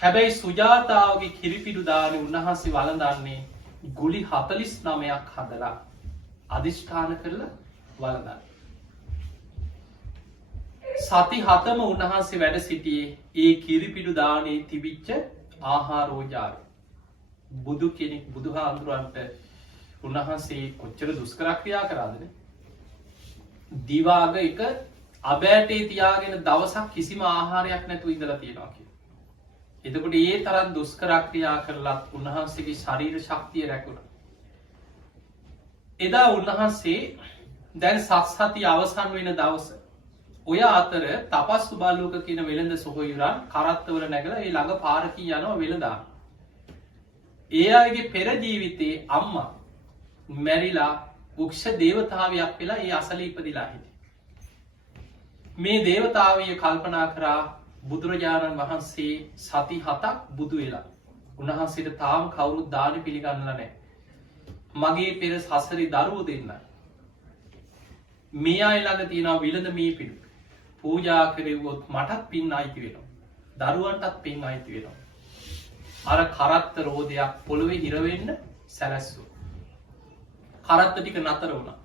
හැබැයි සුජාතාවගේ කිරිපිඩු දානි උන්වහන්සේ වළඳන්නේ ගුලි 49ක් හදලා අදිෂ්ඨාන කරලා වළඳන්නේ. සති 7ම උන්වහන්සේ වැඩ සිටියේ ඒ කිරිපිඩු දානේ තිබිච්ච ආහාරෝජාවේ. බුදු කෙනෙක් බුදුහාමුදුරන්ට උන්වහන්සේ කොච්චර දුෂ්කර ක්‍රියා කරාදනේ. දිවාග එක අබෑටේ තියාගෙන දවසක් කිසිම ආහාරයක් නැතුව ඉඳලා තියෙනවා කියලා. එතකොට ඒ තරම් දුෂ්කර ක්‍රියා කරලත් උන්වහන්සේගේ ශරීර ශක්තිය රැකුණා. එදා උන්වහන්සේ දැන් සත්සතිය අවසන් වෙන දවස ඔය අතර තපස්සු බාලෝක කියන වෙළඳ සොහොයුරන් කරත්තවල නැගලා ඒ ළඟ පාරකී යනවා වෙළඳාන. ඒ අයගේ පෙර ජීවිතේ අම්මා මැරිලා උක්ෂ දේවතාවයක් වෙලා ඒ අසල ඉපදිලා හිටියේ. මේ දේවතාවිය කල්පනා කරා බුදුරජාණන් වහන්සේ සති 7ක් බුදු වෙලා. උන්වහන්සේට තාම කවුරුත් දානි පිළිගන්නලා නැහැ. මගේ පෙර සසරේ දරුවෝ දෙන්න. මේ අය ළඟ තියෙනවා විලඳ මේ පිටු. පූජා කෙරෙව්වොත් මටත් පින් අයිති වෙනවා. දරුවන්ටත් පින් අයිති වෙනවා. අර කරත්ත රෝදයක් පොළොවේ හිර වෙන්න සැලැස්සුවා. කරත්ත ටික නතර වුණා.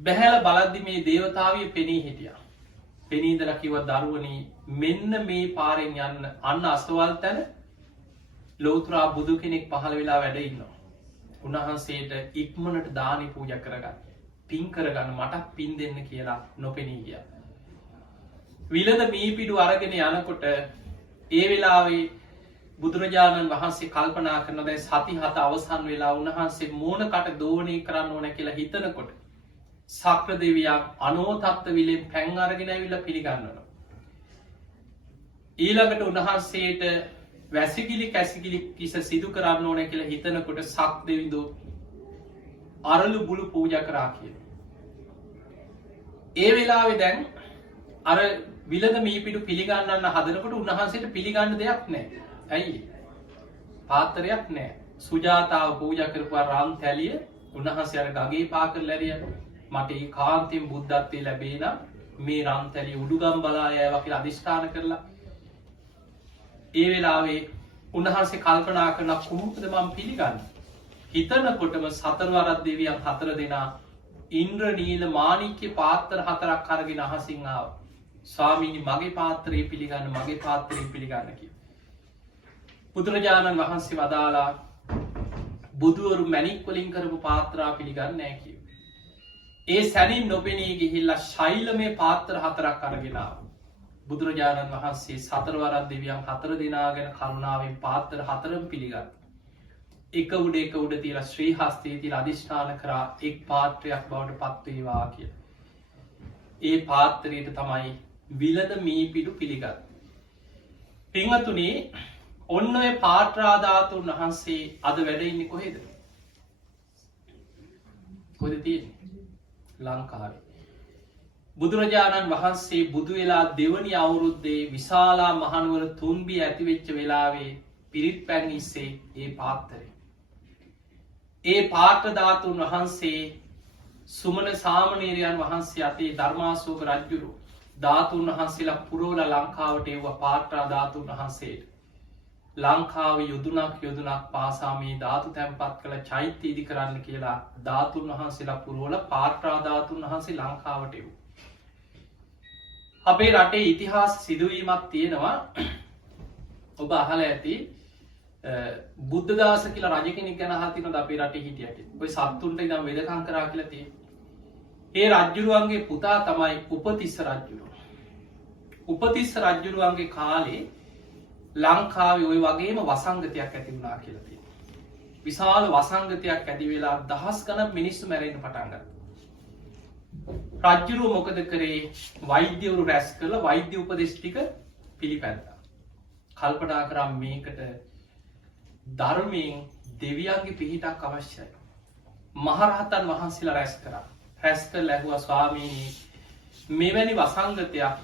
බැහැලා බලද්දි මේ දේවතාවිය පෙනී හිටියා. පෙනී ඉඳලා කිව්වා දරුවනි මෙන්න මේ පාරෙන් යන්න අන්න අසවල් තැන ලෞතර බුදු කෙනෙක් පහළ වෙලා වැඩ ඉන්නවා. උන්වහන්සේට ඉක්මනට දානි පූජා කරගන්න. පින් කරගන්න මටත් පින් දෙන්න කියලා නොපෙනී ගියා. විලඳ මීපිඩු අරගෙන යනකොට ඒ වෙලාවේ බුදුරජාණන් වහන්සේ කල්පනා කරන දැන් සති 7 අවසන් වෙලා උන්වහන්සේ මෝනකට දෝවණය කරන්න ඕන කියලා හිතනකොට සක්‍ර දෙවියන් අනෝතත්ත විලෙන් පැන් අරගෙන ඇවිල්ලා පිළිගන්නවා. ඊළඟට උන්වහන්සේට වැසිකිලි කැසිකිලි කිස සිදු කරන්න ඕන කියලා හිතනකොට සක් දෙවිඳු අරලු බුළු පූජා කරා කියන. ඒ වෙලාවේ දැන් අර විලඳ මීපිඩු පිළිගන්නන්න හදනකොට උන්වහන්සේට පිළිගන්න දෙයක් නැහැ. ඇයි? පාත්‍රයක් නැහැ. සුජාතාව පූජා කරපුවා රාම් තැලිය උන්වහන්සේ අර ගගේ පා කරලා ඇරියා. මට ඒ කාන්තෙන් බුද්ධත්වයේ ලැබේ නම් මේ රාම් තැලිය උඩුගම් බලා යෑවා කියලා අදිෂ්ඨාන කරලා ඒ වෙලාවේ උන්වහන්සේ කල්පනා කරන කොහොමද මම පිළිගන්නේ? හිතනකොටම සතරවරක් දෙවියන් 4 දෙනා ඉන්ද්‍ර නීල මාණික්‍ය පාත්‍ර 4ක් අරගෙන අහසින් ආවා. ස්වාමීනි මගේ පාත්‍රය පිළිගන්න මගේ පාත්‍රය පිළිගන්න කියලා. බුදුරජාණන් වහන්සේ වදාලා බුදුවරු මැණික් වලින් කරපු පාත්‍රා පිළිගන්නේ නැහැ කිව්වා. ඒ සැනින් නොපෙනී ගිහිල්ලා ශෛලමේ පාත්‍ර 4ක් අරගෙන ආවා. බුදුරජාණන් වහන්සේ සතරවරක් දෙවියන් 4 දෙනා ගැන කරුණාවෙන් පාත්‍ර 4ම පිළිගත්තා. එක උඩ තියලා ශ්‍රී හස්තයේ තියලා අදිෂ්ඨාන කරා එක් පාත්‍රයක් බවට පත් වේවා කියලා. ඒ පාත්‍රයට තමයි විලඳ මීපිඩු පිළිගත්තේ. පින්වතුනි ඔන්න ඔය පාත්‍රාධාතුන් වහන්සේ අද වැඩ ඉන්නේ කොහෙද? කොහෙද තියෙන්නේ? ලංකාවේ. බුදුරජාණන් වහන්සේ බුදු වෙලා දෙවනි අවුරුද්දේ විශාලා මහනුවර තුන්බිය ඇති වෙච්ච වෙලාවේ පිරිත් පැන් ඉස්සේ ඒ පාත්‍රය. ඒ පාත්‍ර ධාතුන් වහන්සේ සුමන සාමණේරයන් වහන්සේ අතේ ධර්මාශෝක රජුරු ධාතුන් වහන්සේලා පුරවලා ලංකාවට එවුවා පාත්‍ර ධාතුන් වහන්සේට. ලංකාවේ යොදුනක් පාසා මේ ධාතු තැන්පත් කළ චෛත්‍ය ඉදි කරන්න කියලා ධාතුන් වහන්සේලා පුරවලා පාත්‍ර ධාතුන් වහන්සේ ලංකාවට එවුවා. අපේ රටේ ඉතිහාස සිදුවීමක් තියෙනවා. ඔබ අහලා ඇති බුද්ධදාස කියලා රජ කෙනෙක් ගැන අහලා තියෙනවද අපේ රටේ හිටියට? ඔය සත්තුන්ට ඉඳන් වෙදකම් කරා කියලා තියෙනවා. ඒ රජුරුවන්ගේ පුතා තමයි උපතිස්ස රජුරුව. උපතිස්ස රජුරුවන්ගේ කාලේ ලංකාවේ ওই වගේම වසංගතයක් ඇති වුණා කියලා තියෙනවා. විශාල වසංගතයක් ඇති වෙලා දහස් ගණන් මිනිස්සු මැරෙන්න පටන් ගත්තා. රජුරුව මොකද කරේ? වෛද්‍යවරු රැස් කරලා වෛද්‍ය උපදෙස් ටික පිළිපැද්දා. කල්පනා කරා මේකට ධර්මයෙන් දෙවියන්ගේ පිහිටක් අවශ්‍යයි. මහරහතන් වහන්සේලා රැස් කරා. රැස් කරලා ඇහුවා ස්වාමීනි මෙවැනි වසංගතයක්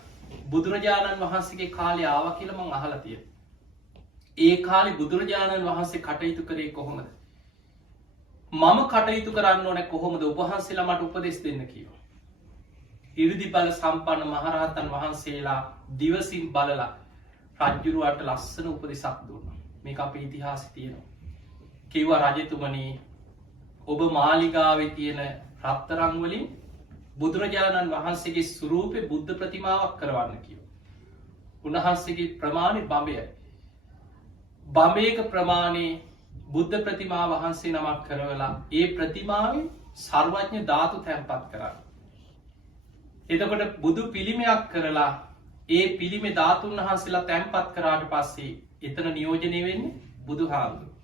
බුදුරජාණන් වහන්සේගේ කාලේ ආවා කියලා මම අහලා තියෙනවා. ඒ කාලේ බුදුරජාණන් වහන්සේ කටයුතු කරේ කොහොමද? මම කටයුතු කරන්න ඕනේ කොහොමද? ඔබ වහන්සේලා මට උපදෙස් දෙන්න කිව්වා. ඉරිදි බල සම්පන්න මහරහතන් වහන්සේලා දිවසින් බලලා රජුරුවට ලස්සන උපදෙසක් දුන්නා. මේක අපේ ඉතිහාසයේ තියෙනවා. කිව්වා රජතුමනි ඔබ මාලිගාවේ තියෙන රත්තරන් වලින් බුදුරජාණන් වහන්සේගේ ස්වරූපේ බුද්ධ ප්‍රතිමාවක් කරවන්න කිව්වා. උන්වහන්සේගේ ප්‍රමාණය බඹයයි. බඹයක ප්‍රමාණේ බුද්ධ ප්‍රතිමා වහන්සේ නමක් කරවලා ඒ ප්‍රතිමාවේ සර්වඥ ධාතු තැන්පත් කරා. එතකොට බුදු පිළිමයක් කරලා ඒ පිළිමේ ධාතුන් වහන්සේලා තැන්පත් කරාට පස්සේ එතන නියෝජනය වෙන්නේ බුදුහාමුදුරුවෝ.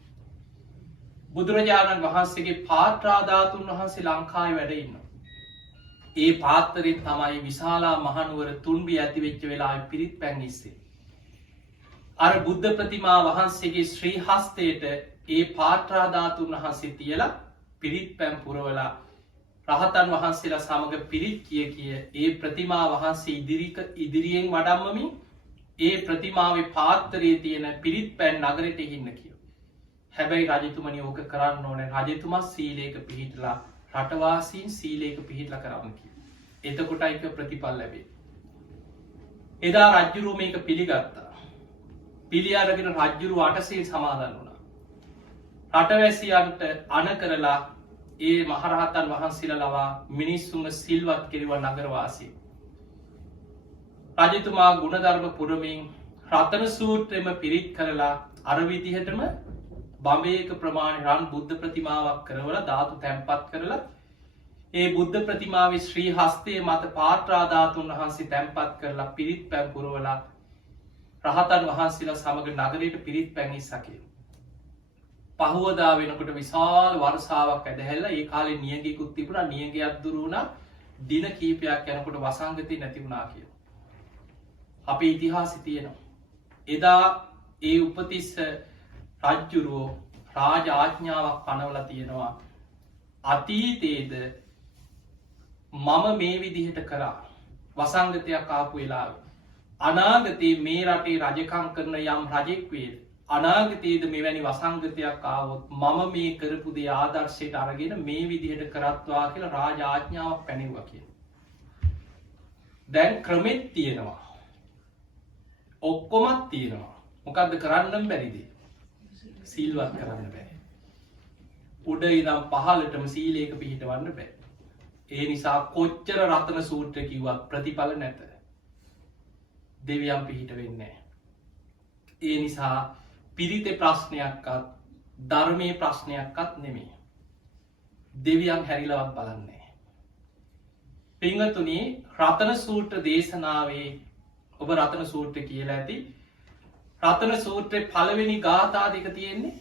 බුදුරජාණන් වහන්සේගේ පාත්‍රා ධාතුන් වහන්සේ ලංකාවේ වැඩ ඉන්නවා. ඒ පාත්‍රයෙන් තමයි විශාලා මහනුවර තුන්බිය ඇති වෙච්ච වෙලාවේ පිරිත් පැන් ඉස්සේ. අර බුද්ධ ප්‍රතිමා වහන්සේගේ ශ්‍රී හස්තයට ඒ පාත්‍රා ධාතුන් වහන්සේ තියලා පිරිත් පැන් පුරවලා රහතන් වහන්සේලා සමග පිරිත් කිය ඒ ප්‍රතිමා වහන්සේ ඉදිරියෙන් වඩම්මමින් ඒ ප්‍රතිමාවේ පාත්තරයේ තියෙන පිරිත් පැන් නගරයට එහින්න කියව. හැබැයි රජතුමනි ඕක කරන්න ඕන රජතුමා සීලේක පිහිටලා රටවාසීන් සීලේක පිහිටල කරන්න කිය. එතකොට එක ප්‍රතිපල් ලැබේ. එදා රජ්ජුරුව මේක පිළිගත්තා. පිළියාරගෙන රජ්ජුරු අටසේ සමාදන් වුණා. රටවැසියන්ට අන කරලා ඒ මහරහතන් වහන්සිල ලවා මිනිස්සුන්ග සිල්වත් කෙරව නගරවාසී. රජතුමා ගුණධර්ම පුරමින් රතන සූත්‍රයම පිරිත් කරලා අරවිදිහටම බඹයක ප්‍රමාණ රන් බුද්ධ ප්‍රතිමාවක් කරවල ධාතු තැන්පත් කරලා ඒ බුද්ධ ප්‍රතිමාව ශ්‍රී හස්තය මත පාත්‍රාධාතුන් වහන්සේ තැන්පත් කරලා පිරිත් පැම්පුරවලා රහතන් වහන්සේලා සමඟ නගරයට පිරිත් පැඟි සකිය. පහුවදා වෙනකොට විශාල වර්සාාවක් ඇදහැල්ල ඒ කාලේ නියගකුත් තිබුණ නියගයක් දුරුණ දින කීපයක් යනකොට වසංගතය නැතිවුණා කිය. අපේ ඉතිහාසි තියෙනවා. එදා ඒ උපතිස්ස රජ්ජුරුවෝ රාජ ආඥාවක් පනවල තියෙනවා. අතීතයේද මම මේ විදිහට කරා වසංගතයක් ආපු වෙලාව. අනාගතයේ මේ රටේ රජකං කරන යම් රජෙක් වේද. අනාගතයේද මෙවැනි වසංගතයක් ආවොත් මම මේ කරපු දේ ආදර්ශයට අරගෙන මේ විදිහට කරත්වා කියලා රාජ ආඥාවක් පැනෙව්ව කිය. දැන් ක්‍රමෙත් තියෙනවා. ඔක්කොමත් තියෙනවා. මොකක්ද කරන්නම් බැරිදේ. සීල්වත් කරන්න බෑ. උඩ ඉදම් පහලටම සීලේක පිහිටවන්න බෑ. ඒ නිසා කොච්චර රතන සූත්‍ර කිව්වත් ප්‍රතිඵල නැත. දෙවියම් පිහිට වෙන්නේ. ඒ නිසා පිරිත ප්‍රශ්නයක්කත් ධර්මය ප්‍රශ්නයක්කත් නෙමේ. දෙවියන් හැරිලවත් බලන්නේ. පිංහතුනී රතන සූත්‍ර දේශනාවේ ඔබ රතන සූත්‍ර කියලා ඇති රතන සූත්‍රය පළවෙනි ගාථා දෙක තියෙන්නේ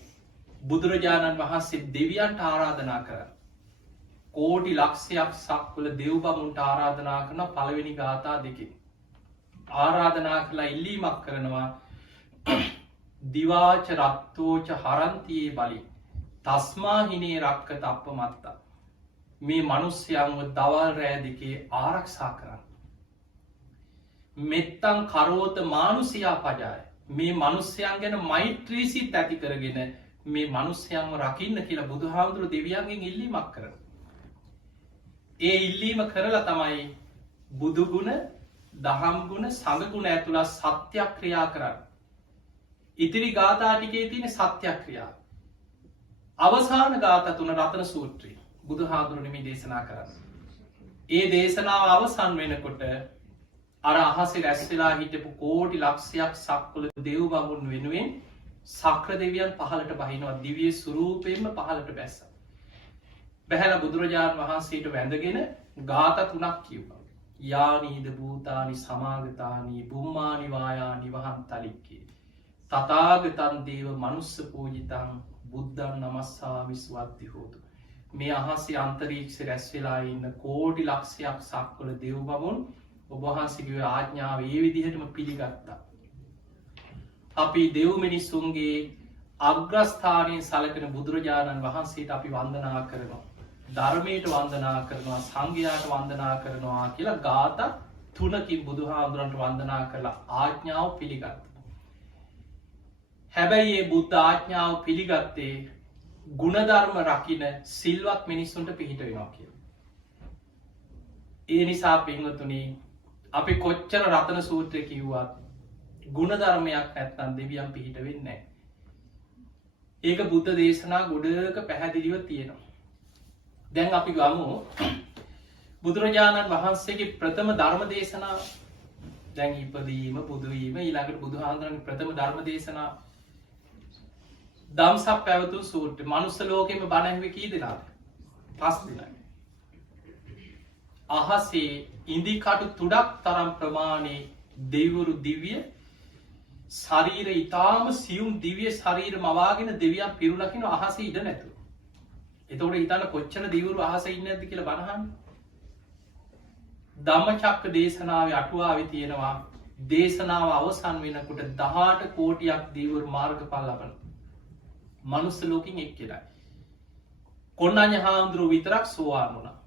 බුදුරජාණන් වහන්සේ දෙවියන්ට ආරාධනා කර කෝටි ලක්ෂයක් සක්වල දෙව්බමුන්ට ආරාධනා කරන පළවෙනි ගාථා දෙකින් ආරාධනා කලා ඉල්ලීමක් කරනවා දිවාච රත්තෝච හරන්තියේ බලි තස්මාහිනේ රක්ක තප්ප මත්තා මේ මනුස්්‍යයන්ව දවල් රෑ දෙකේ ආරක්ෂා කරන්න. මෙත්තං කරෝත මානුසියා පජාය මේ මනුස්්‍යයන් ගැන මෛත්‍රීසිත් ඇති කරගෙන මේ මනුස්්‍යයන්ව රකින්න කියලා බුදු හාමුදුරු දෙවියන්ගෙන් ඉල්ලීමක් කරන. ඒ ඉල්ලීම කරලා තමයි බුදුගුණ දහම්ගුණ සඟගුණ ඇතුළත් සත්‍යයක් ක්‍රියා කරන්න. ඉතිරි ගාථාටිකේ තියෙන සත්‍යයක් ක්‍රියා. අවසාන ගාථ තුන රතන සූත්‍රී බුදු හාදුරනමි දේශනා කරන්න. ඒ දේශනාව අවසන් වෙනකොට අර අහසේ රැස්වෙලා හිටපු කෝටි ලක්ෂයක් සක්වල දෙව් බමුන් වෙනුවෙන් සක්‍ර දෙවියන් පහලට බහිනවා දිවිය සුරූපයෙන්ම පහලට බැස්ස. බැහැල බුදුරජාණන් වහන්සේට වැඳගෙන ගාත තුනක් කිව්වා. යානීද භූතානි සමාගතානී බුම්මානිවායා නිවහන් තලික්කේ. තතාගතන් දේව මනුස්ස පූජිතන් බුද්ධන් නමස්සාමිස්වත්ති හෝතු. මේ අහසේ අන්තරීක්ෂ රැස්වෙලා ඉන්න කෝටි ලක්ෂයක් සක්වල දෙව් බමුන් ඔබහන්සිකව ආඥාව ඒ විදිහටම පිළිගත්තා. අපි දෙව් මිනිස්සුන්ගේ අග්‍රස්ථානයෙන් සලකන බුදුරජාණන් වහන්සේට අපි වන්දනා කරනවා. ධර්මයට වන්දනා කරනවා සංඝයාට වන්දනා කරනවා කියලා ගාත තුනකින් බුදු හාමුදුරන්ට වන්දනා කරලා ආඥාව පිළිගත්ත. හැබැයි ඒ බුද්ධ ආඥාව පිළිගත්තේ ගුණධර්ම රකින සිල්වත් මිනිස්සුන්ට පිහිට වෙනවා කිය. ඒ නිසා පින්වතුනී අපි කොච්චර රතන සූත්‍රය කිව්වත් ගුණධර්මයක් නැත්තන් දෙවියම් පිහිට වෙන්නේ. ඒක බුද්ධ දේශනා ගොඩක පැහැදිලිව තියෙනවා. දැන් අපි ගමු බුදුරජාණන් වහන්සේගේ ප්‍රථම ධර්ම දේශනා දැන් ඉපදීම පුදුවීම ඊළඟට බුදු හාන්දුරන්ගේ ප්‍රථම ධර්ම දේශනා දම්සක් පැවතු සූට්‍ර මනුස්ස ලෝකෙම බණැහව කී දෙනාද 5 දිනයි. අහසේ ඉදිකටු තුඩක් තරම් ප්‍රමාණය දෙවරු දිවිය ශරීර ඉතාම සියුම් දිවිය ශරීර මවාගෙන දෙවියන් පිරුණකින අහස ඉඩ නැතු. එතකොට ඉතාල කොච්චන දිවරු අහස ඉන්න ඇති කියල බණහන්. ධම්මචක්ක දේශනාව අටුවාවි තියෙනවා දේශනාව අවසන් වෙනකොට 18 කෝටියක් දීවරු මාර්ග පල් ලබන මනුස්ස ලෝකින් එක් කියලයි. කොන්නඥ හාමුදුරුව විතරක් සෝවාන් වුණා.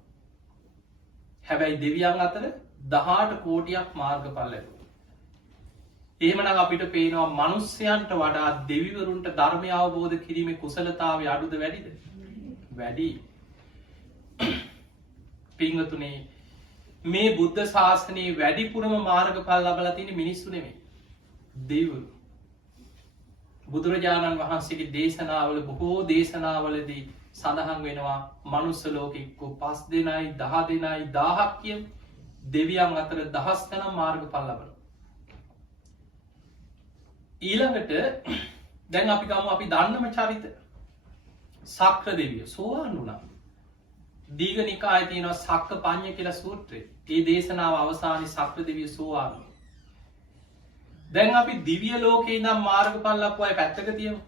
හැබැයි දෙවියන් අතර 18 කෝටියක් මාර්ග පල් ලැබ. එහෙමනම් අපිට පේනවා මනුස්සයන්ට වඩා දෙවිවරුන්ට ධර්මය අවබෝධ කිරීමේ කුසලතාවය අඩුද වැඩිද? වැඩි. පින්වතුනි, මේ බුද්ධ ශාසනයේ වැඩිපුරම මාර්ගඵල ලබලා තියෙන මිනිස්සු නෙමෙයි. දෙවිවරු. බුදුරජාණන් වහන්සේගේ දේශනාවල බොහෝ දේශනාවලදී සඳහන් වෙනවා මනුස්ස ලෝකෙ එක්කෝ 5 දෙනයි 10 දෙනයි 1000ක් කියන දෙවියන් අතර දහස් ගණන් මාර්ගඵල ලබනවා. ඊළඟට දැන් අපි ගමු අපි දන්නම චරිත. සක්‍ර දෙවිය සෝවාන් වුණා. දීඝ නිකායේ තියෙනවා සක්ක පඤ්ඤ කියලා සූත්‍රය. ඒ දේශනාව අවසානයේ සක්‍ර දෙවිය සෝවාන් වුණා. දැන් අපි දිව්‍ය ලෝකේ ඉඳන් මාර්ගඵල ලැබුව අය පැත්තක තියමු.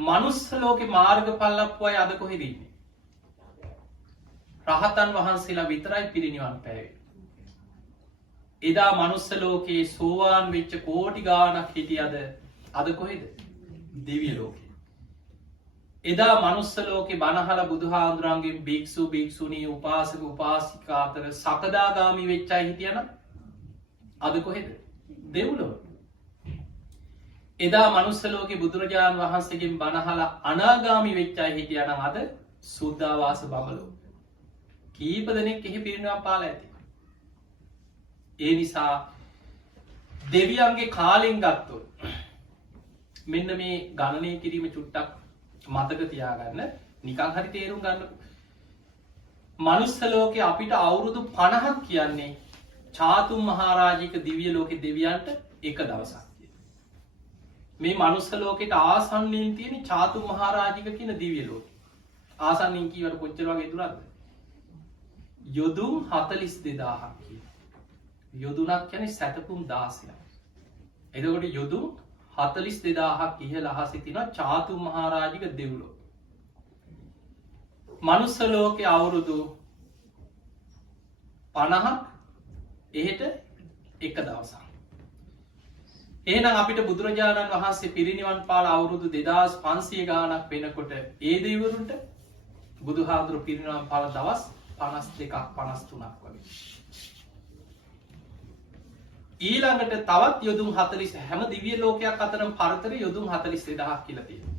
මනුස්ස ලෝකේ මාර්ගඵල ලැබුව අය අද කොහෙද ඉන්නේ? රහතන් වහන්සේලා විතරයි පිරිනිවන් පෑවේ. එදා මනුස්ස ලෝකේ සෝවාන් වෙච්ච කෝටි ගාණක් හිටියද අද කොහෙද? දිව්‍ය ලෝකේ. එදා මනුස්ස ලෝකේ බණහලා බුදුහාඳුරන්ගෙන් භික්ෂු භික්ෂුණී උපාසක උපාසිකා අතර සකදාගාමි වෙච්ච අය හිටියනම් අද කොහෙද? දෙව්ලොව. එදා මනුස්ස ලෝකේ බුදුරජාණන් වහන්සේගෙන් බණහලා අනාගාමි වෙච්ච අය හිටියනම් අද සුද්ධාවාස බඹලොව. කීප දෙනෙක් එහි පිරිනිවන් පාලා ඇති. ඒ නිසා දෙවියන්ගේ කාලෙන් ගත්තොත් මෙන්න මේ ගණනය කිරීම චුට්ටක් මතක තියාගන්න, නිකන් හරි තේරුම් ගන්න. මනුස්ස ලෝකේ අපිට අවුරුදු 50ක් කියන්නේ චාතුම් මහරජික දිව්‍ය ලෝකේ දෙවියන්ට එක දවසක්. මේ මනුස්ස ලෝකෙට ආසන්නයෙන් තියෙන චාතුම් මහරජික කියන දිව්‍ය ලෝකේ. ආසන්නයෙන් කීවට කොච්චර වගේ දුරක්ද? යොදුන් 42000ක් කියන. යොදුනක් කියන්නේ සැතපුම් 16ක්. එතකොට යොදුන් 42000ක් ඉහළ අහසේ තියෙන චාතුම් මහරජික දෙව්ලොව. මනුස්ස ලෝකේ අවුරුදු 50ක් එහෙට එක දවසක්. එහෙනම් අපිට බුදුරජාණන් වහන්සේ පිරිනිවන් පාලා අවුරුදු 2500 ගාණක් වෙනකොට ඒ දෙවිවරුන්ට බුදුහාඳුරු පිරිනිවන් පාලා දවස් 52ක් 53ක් වගේ. ඊළඟට තවත් යොදුන් 40 හැම දිව්‍ය ලෝකයක් අතරම පරතරය යොදුන් 42000ක් කියලා තියෙනවා.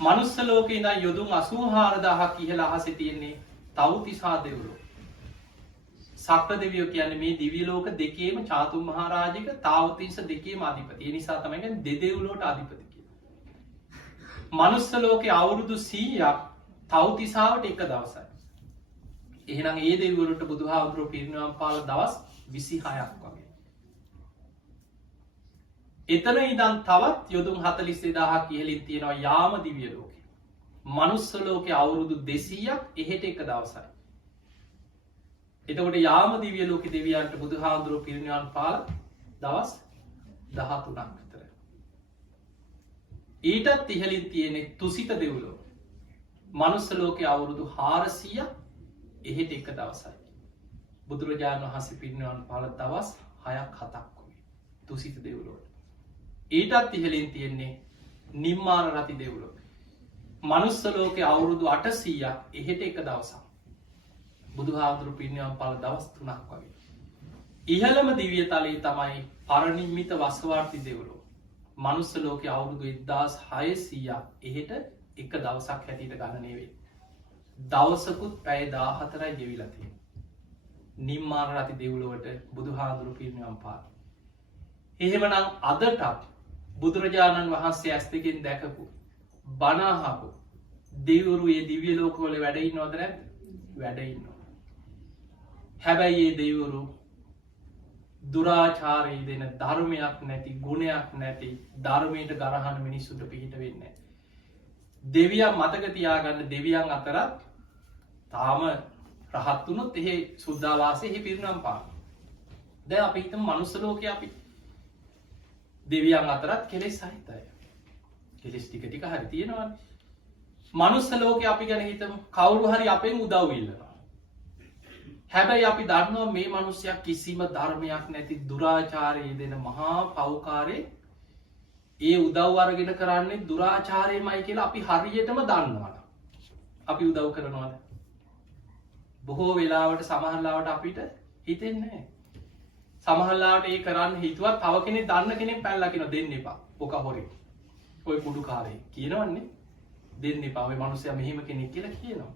මනුස්ස ලෝකේ ඉඳන් යොදුන් 84000ක් ඉහළ අහසේ තියෙන්නේ තව්තිසා දෙවිවරු. සක්‍ර දෙවියෝ කියන්නේ මේ දිව්‍ය ලෝක දෙකේම චාතුම් මහරජික තාවතිංස දෙකේම අධිපති. ඒ නිසා තමයි කියන්නේ දෙදෙව්ලොවට අධිපති කියලා. මනුස්ස ලෝකේ අවුරුදු 100ක් තව්තිසාවට එක දවසයි. එහෙනම් ඒ දෙවිවරුන්ට බුදුහාමුදුරුවෝ පිරිනිවන් පාල දවස් 26ක් වගේ. එතන ඉඳන් තවත් යොදුන් 42000ක් ඉහළින් තියෙනවා යාම දිව්‍ය ලෝකේ. මනුස්ස ලෝකේ අවුරුදු 200ක් එහෙට එක දවසයි. එතකොට යාම දිව්‍ය ලෝකේ දෙවියන්ට බුදුහාඳුරුවෝ පිරිනිවන් පාල දවස් 13ක් විතර. ඊටත් ඉහළින් තියෙන්නේ තුසිත දෙව්ලොව. මනුස්ස ලෝකේ අවුරුදු 400ක් එහෙට එක දවසයි. බුදුරජාණන් වහන්සේ පිරිනිවන් පාල දවස් 6ක් 7ක් වගේ තුසිත දෙව්ලොවට. ඊටත් ඉහළින් තියෙන්නේ නිම්මාන රති දෙව්ලොව. මනුස්ස ලෝකේ අවුරුදු 800ක් එහෙට එක දවසක්. බුදුහාමුදුරු පිරිනිවන් පාල දවස් 3ක් වගේ. ඉහළම දිව්‍ය තලයේ තමයි පරිනිම්මිත වසවාර්ති දෙව්ලොව. මනුස්ස ලෝකේ අවුරුදු 1600ක් එහෙට එක දවසක් හැටියට ගණනය වෙයි. දවසකුත් පැය 14යි ගෙවිලා තියෙන්නේ. නිම්මාන රති දෙව්ලොවට බුදුහාඳුරු පිරිනිවන් පාල. එහෙමනම් අදටත් බුදුරජාණන් වහන්සේ ඇස් දෙකෙන් දැකපු බණ අහපු දෙවිවරු මේ දිව්‍ය ලෝකවල වැඩ ඉන්නවද නැද්ද? වැඩ ඉන්නවා. හැබැයි මේ දෙවිවරු දුරාචාරී දෙන ධර්මයක් නැති ගුණයක් නැති ධර්මයට ගරහන මිනිස්සුන්ට පිහිට වෙන්නේ නැහැ. දෙවියන් මතක තියාගන්න දෙවියන් අතරත් තාම රහත් වුණොත් එහෙ සුද්ධාවාසයේ එහෙ පිරිනම් පාන. දැන් අපි හිතමු මනුස්ස ලෝකේ අපි දෙවියන් අතරත් කෙලෙස් සහිතයි. කෙලෙස් ටික ටික හරි තියෙනවානේ. මනුස්ස ලෝකේ අපි ගැන හිතමු කවුරු හරි අපෙන් උදව් ඉල්ලනවා. හැබැයි අපි දන්නවා මේ මිනිස්සයා කිසිම ධර්මයක් නැති දුරාචාරයේ දෙන මහා පව්කාරේ ඒ උදව් අරගෙන කරන්නේ දුරාචාරයමයි කියලා අපි හරියටම දන්නවා. අපි උදව් කරනවද? බොහෝ වෙලාවට සමහරලාවට අපිට හිතෙන්නේ නැහැ. සමහරලාට ඒ කරන්න හිතුවත් තව කෙනෙක් දන්න කෙනෙක් පැනලා කියනවා දෙන්න එපා. ඔක හොරේ. ඔය කුඩු කාරේ කියනවන්නේ දෙන්න එපා. ඔය මිනිස්සයා මෙහෙම කෙනෙක් කියලා කියනවා.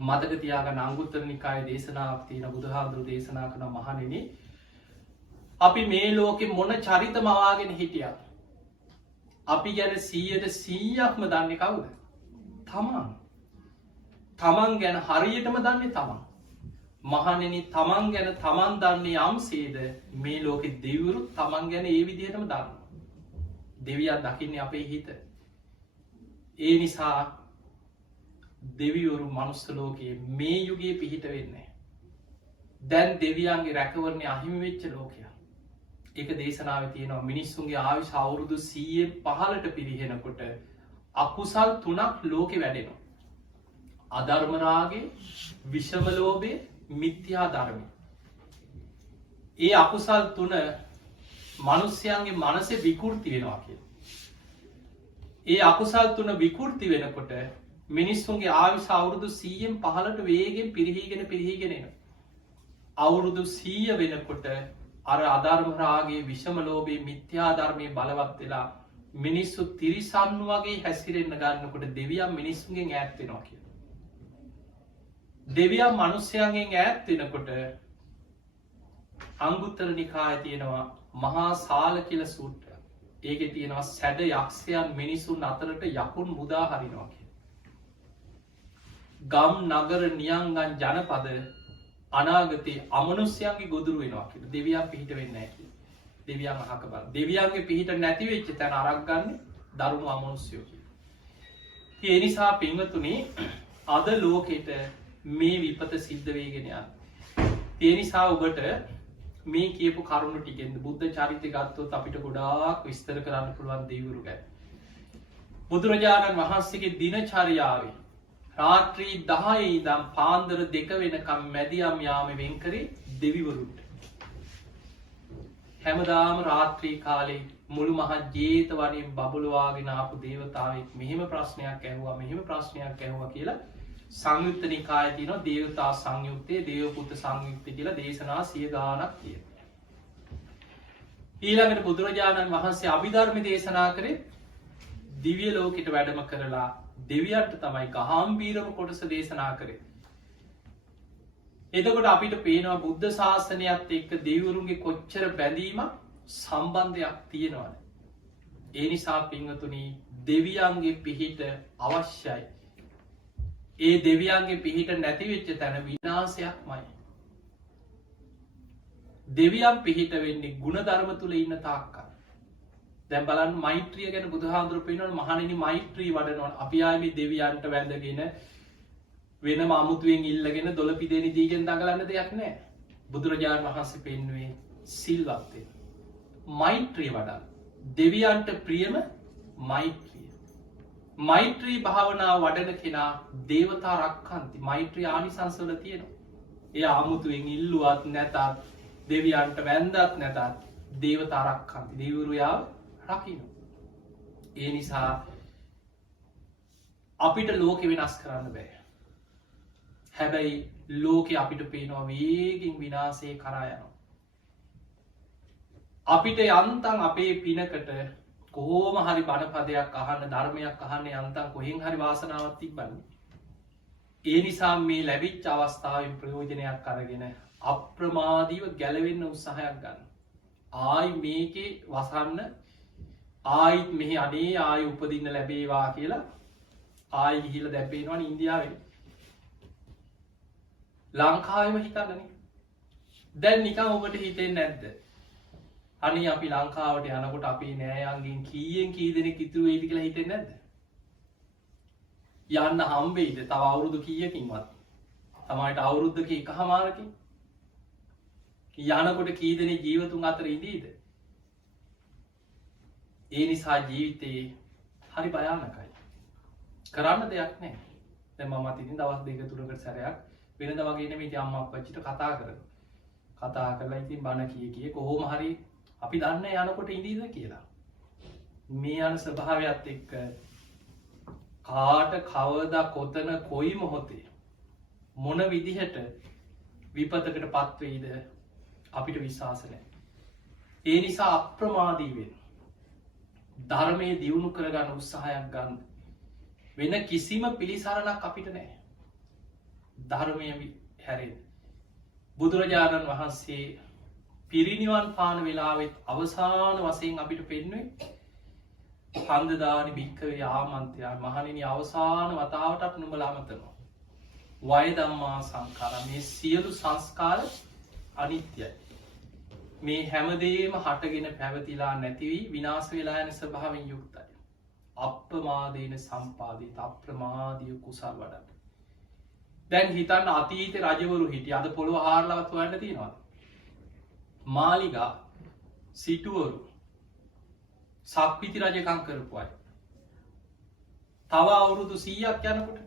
මතක තියාගන්න අංගුත්තර නිකායේ දේශනාවක් තියෙන බුදුහාමුදුරු දේශනා කරන මහණෙනි අපි මේ ලෝකෙ මොන චරිත මවාගෙන හිටියත් අපි ගැන 100%ක්ම දන්නේ කවුද? තමන්. තමන් ගැන හරියටම දන්නේ තමන්. මහණෙනි තමන් ගැන තමන් දන්නේ යම්සේද මේ ලෝකෙ දෙවිවරු තමන් ගැන ඒ විදිහටම දන්නවා. දෙවියන් දකින්නේ අපේ හිත. ඒ නිසා දෙවිවරු මනුස්ස ලෝකයේ මේ යුගයේ පිහිට වෙන්නේ. දැන් දෙවියන්ගේ රැකවරණය අහිමි වෙච්ච ලෝකයක්. ඒක දේශනාවේ තියෙනවා මිනිස්සුන්ගේ ආයුෂ අවුරුදු 115ට පිරිහෙනකොට අකුසල් 3ක් ලෝකෙ වැඩෙනවා. අධර්ම රාගේ, විෂම ලෝභය, මිත්‍යා ධර්මය. ඒ අකුසල් 3 මිනිස්යන්ගේ මනසේ විකෘති වෙනවා කියලා. ඒ අකුසල් 3 විකෘති වෙනකොට මිනිස්සුන්ගේ ආයුෂ අවුරුදු 115ට වේගෙන් පිරිහීගෙන එනවා. අවුරුදු 100 වෙනකොට අර අධර්ම රාගේ, විෂම ලෝභයේ, මිත්‍යා ධර්මයේ බලවත් වෙලා මිනිස්සු තිරිසන් වගේ හැසිරෙන්න ගන්නකොට දෙවියන් මිනිස්සුන්ගෙන් ඈත් වෙනවා කියලා. දෙවියන් මිනිස්යන්ගෙන් ඈත් වෙනකොට අංගුත්තර නිකායේ තියෙනවා මහා සාල කියලා සූත්‍රය. ඒකේ තියෙනවා සැඩ යක්ෂයන් මිනිසුන් අතරට යකුන් මුදා හරිනවා කියලා. ගම් නගර නියංගන් ජනපද අනාගතයේ අමනුෂ්‍යයන්ගේ ගොදුරු වෙනවා කියලා. දෙවියන් පිහිට වෙන්නේ නැහැ කියලා. දෙවියන් අහක බල. දෙවියන්ගේ පිහිට නැති වෙච්ච තැන අරක් ගන්න දරුණු අමනුෂ්‍යයෝ කියලා. ඒ නිසා පින්වතුනි අද ලෝකෙට මේ විපත සිද්ධ වෙගෙන යනවා. ඒ නිසා ඔබට මේ කියපු කරුණු ටිකෙන් බුද්ධ චරිතය ගත්තොත් අපිට ගොඩාක් විස්තර කරන්න පුළුවන් දෙවිවරු ගැන. බුදුරජාණන් වහන්සේගේ දිනචරියාවේ රාත්‍රී 10 ඉඳන් පාන්දර 2 වෙනකම් මැදියම් යාමේ වෙන් කරේ දෙවිවරුන්ට. හැමදාම රාත්‍රී කාලේ මුළු මහත් ජේතවනයෙන් බබළුවාගෙන ආපු දේවතාවෙක් මෙහෙම ප්‍රශ්නයක් ඇහුවා කියලා සංයුත්ත නිකායේ තියෙනවා දේවතා සංයුත්තේ, දේවපුත්ත සංයුත්තේ කියලා දේශනා 100 ගාණක් තියෙනවා. ඊළඟට බුදුරජාණන් වහන්සේ අභිධර්ම දේශනා කරේ දිව්‍ය ලෝකෙට වැඩම කරලා දෙවියන්ට තමයි ගාම්භීරම කොටස දේශනා කරේ. එතකොට අපිට පේනවා බුද්ධ ශාසනයත් එක්ක දෙවිවරුන්ගේ කොච්චර බැඳීමක් සම්බන්ධයක් තියෙනවද? ඒ නිසා පින්වතුනි දෙවියන්ගේ පිහිට අවශ්‍යයි. ඒ දෙවියන්ගේ පිහිට නැති වෙච්ච තැන විනාශයක්මයි. දෙවියන් පිහිට වෙන්නේ ගුණධර්ම තුල ඉන්න තාක්කල්. දැන් බලන්න මෛත්‍රිය ගැන බුදුහාමුදුරුවෝ පෙන්නන මහණෙනි මෛත්‍රී වඩනවා. අපි ආයේ මේ දෙවියන්ට වැඳගෙන වෙනම අමුතුවෙන් ඉල්ලගෙන දොළපිදෙනි දීගෙන දඟලන්න දෙයක් නැහැ. බුදුරජාණන් වහන්සේ පෙන්වුවේ සිල්වත් වෙන්න. මෛත්‍රිය වඩන්න. දෙවියන්ට ප්‍රියම මෛත්‍රිය. මෛත්‍රී භාවනාව වඩන කෙනා දේවතා රක්ඛන්ති. මෛත්‍රී ආනිසංසවල තියෙනවා. එයා අමුතුවෙන් ඉල්ලුවත් නැතත් දෙවියන්ට වැඳත් නැතත් දේවතා රක්ඛන්ති. දෙවිවරු යාව රකින්න. ඒ නිසා අපිට ලෝකෙ වෙනස් කරන්න බෑ. හැබැයි ලෝකෙ අපිට පේනවා වේගෙන් විනාශේ කරා යනවා. අපිට යන්තම් අපේ පිනකට කොහොම හරි බණපදයක් අහන්න, ධර්මයක් අහන්න යන්තම් කොහෙන් හරි වාසනාවක් තිබ්බන්නේ. ඒ නිසා මේ ලැබිච්ච අවස්ථාවෙන් ප්‍රයෝජනයක් අරගෙන අප්‍රමාදීව ගැලවෙන්න උත්සාහයක් ගන්න. ආයි මේකේ වසන්න ආයිත් මෙහි අනේ ආයි උපදින්න ලැබේවා කියලා ආයි ගිහිල්ලා දැන් පේනවනේ ඉන්දියාවේ. ලංකාවෙම හිතන්නනේ. දැන් නිකන් ඔබට හිතෙන්නේ නැද්ද? අනේ අපි ලංකාවට යනකොට අපේ නෑයන්ගෙන් කීයෙන් කී දෙනෙක් ඉතුරු වෙයිද කියලා හිතෙන්නේ නැද්ද? යන්න හම්බෙයිද තව අවුරුදු කීයකින්වත්? සමහරට අවුරුද්දක එකමාරකින්. යනකොට කී දෙනෙක් ජීවතුන් අතර ඉඳීද? ඒ නිසා ජීවිතේ හරි භයානකයි. කරන්න දෙයක් නැහැ. දැන් මම ඉතින් දවස් 2-3කට සැරයක් වෙනද වගේ නෙමෙයි ඉතින් අම්මා අප්පච්චිට කතා කරනවා. කතා කරලා ඉතින් බණ කී කොහොම හරි අපි දන්නේ යනකොට ඉඳීද කියලා. මේ යන ස්වභාවයත් එක්ක කාට කවදා කොතන කොයි මොහොතේ මොන විදිහට විපතකට පත් වෙයිද අපිට විශ්වාස නැහැ. ඒ නිසා අප්‍රමාදී වෙන්න. ධර්මයේ දියුණු කරගන්න උත්සාහයක් ගන්න. වෙන කිසිම පිළිසරණක් අපිට නැහැ. ධර්මය හැරෙන්න. බුදුරජාණන් වහන්සේ පිරිනිවන් පාන වෙලාවෙත් අවසාන වශයෙන් අපිට පෙන්නුවේ හන්දදානි භික්කවේ ආමන්ත්‍රයා මහණෙනි අවසාන වතාවටත් නුඹලා අමතනවා. වය ධම්මා සංඛාර මේ සියලු සංස්කාර අනිත්‍යයි. මේ හැමදේම හටගෙන පැවතිලා නැති වී විනාශ වෙලා යන ස්වභාවයෙන් යුක්තයි. අප්‍රමාදේන සම්පාදිත අප්‍රමාදීය කුසල් වඩන්න. දැන් හිතන්න අතීත රජවරු හිටිය අද පොළොව හාරලවත් හොයන්න තියෙනවා. මාලිගා සිටුවරු සක්විති රජකම් කරපු අය. තව අවුරුදු 100ක් යනකොට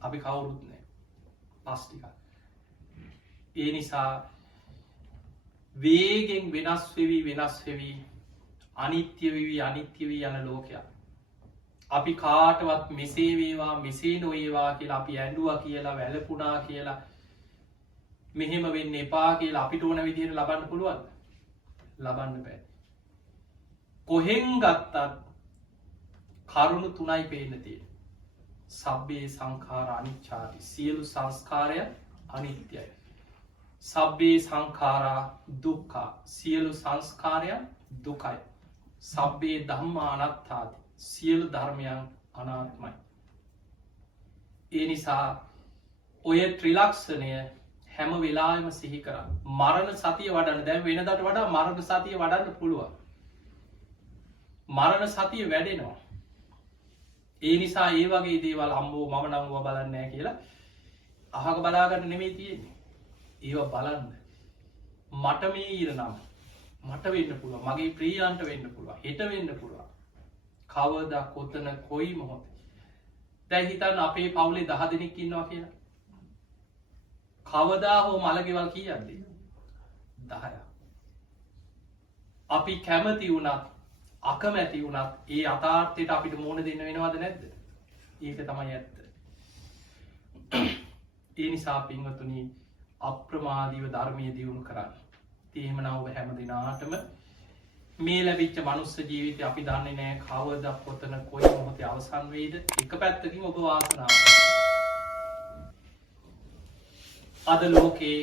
අපි කවුරුත් නෑ. පස් ටිකක්. ඒ නිසා වේගෙන් වෙනස් වෙවි අනිත්‍ය වී යන ලෝකයක්. අපි කාටවත් මෙසේ වේවා මෙසේ නොඒවා කියලා අපි ඇඩුව කියලා වැලපුනා කියලා මෙහෙම වෙන්න එපා කියලා අපිට ඕන විදිහට ලබන්න පුළුවන් ලබන්න බෑ. කොහෙන් ගත්තත් කරුණු තුනයි පේන්න තියෙන. සබ්බේ සංඛාර අනිච්චාති සියලු සංස්කාරය අනිත්‍යයි. සබ්බේ සංඛාරා දුක්ඛා සියලු සංස්කාරයන් දුකයි. සබ්බේ ධම්මා අනාත්තාති සියලු ධර්මයන් අනාත්මයි. ඒ නිසා ඔය ත්‍රිලක්ෂණය හැම වෙලාම සිහි කරන්න. මරණ සතිය වඩන්න දැන් වෙනදට වඩා මරණ සතිය වඩන්න පුළුවන්. මරණ සතිය වැඩෙනවා. ඒ නිසා ඒ වගේ දේවල් අම්බෝ මම නම්ව බලන්නෑ කියලා අහක බලාගන්න නෙමේ තියෙන්නේ. ඒව බලන්න. මට මේ ඉරනම් මට වෙන්න පුළුව මගේ ප්‍රියන්ට වෙන්න පුළුව හෙට වෙන්න පුළුව කවද කොතන කොයි මොහොත දැන් හිතන්න අපේ පවුලේ 10 දෙනෙක් ඉන්නවා කියලා කවදා හෝ මළගෙවල් කියද්දි 10ක් අපි කැමති වුණත් අකමැති වුණත් ඒ අතාර්ථයට අපිට මුහුණ දෙන්න වෙනවද නැද්ද? ඒක තමයි ඇත්ත. ඒ නිසා පින්වතුනි අප්‍රමාදීව ධර්මයේ දියුණු කරන්න. එහෙමනම් ඔබ හැම දිනාටම මේ ලැබිච්ච මනුස්ස ජීවිතය අපි දන්නේ නැහැ කවද කොතන කොයි මොහොතේ අවසන් වෙයිද. එක පැත්තකින් ඔබ වාසනාවක්. අද ලෝකේ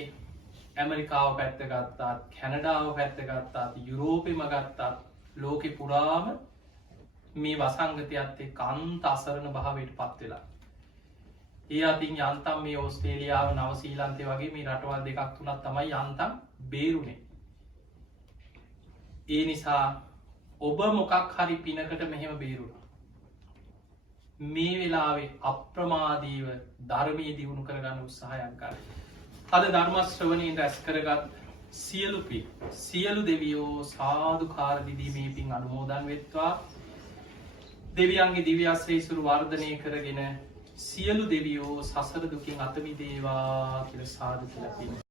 ඇමරිකාව පැත්ත ගත්තාත් කැනඩාව පැත්ත ගත්තාත් යුරෝපෙම ගත්තාත් ලෝකෙ පුරාම මේ වසංගතයත් එක්ක අන්ත අසරණ භාවයට පත් වෙලා. ඒ අතින් යන්තම් මේ ඕස්ට්‍රේලියාව නවසීලන්තය වගේ මේ රටවල් දෙකක් තුනක් තමයි යන්තම් බේරුණේ. ඒ නිසා ඔබ මොකක් හරි පිනකට මෙහෙම බේරුණා. මේ වෙලාවේ අප්‍රමාදීව ධර්මයේ දියුණු කරගන්න උත්සාහයක් ගන්න. අද ධර්ම ශ්‍රවණයෙන් රැස් කරගත් සියලු පින් සියලු දෙවියෝ සාදුකාර දිදී මේ පින් අනුමෝදන් වෙත්වා. දෙවියන්ගේ දිව්‍ය ආශීර්වාද වර්ධනය කරගෙන සියලු දෙවියෝ සසර දුකින් අත මිදේවා කියලා සාදු කියලා පින්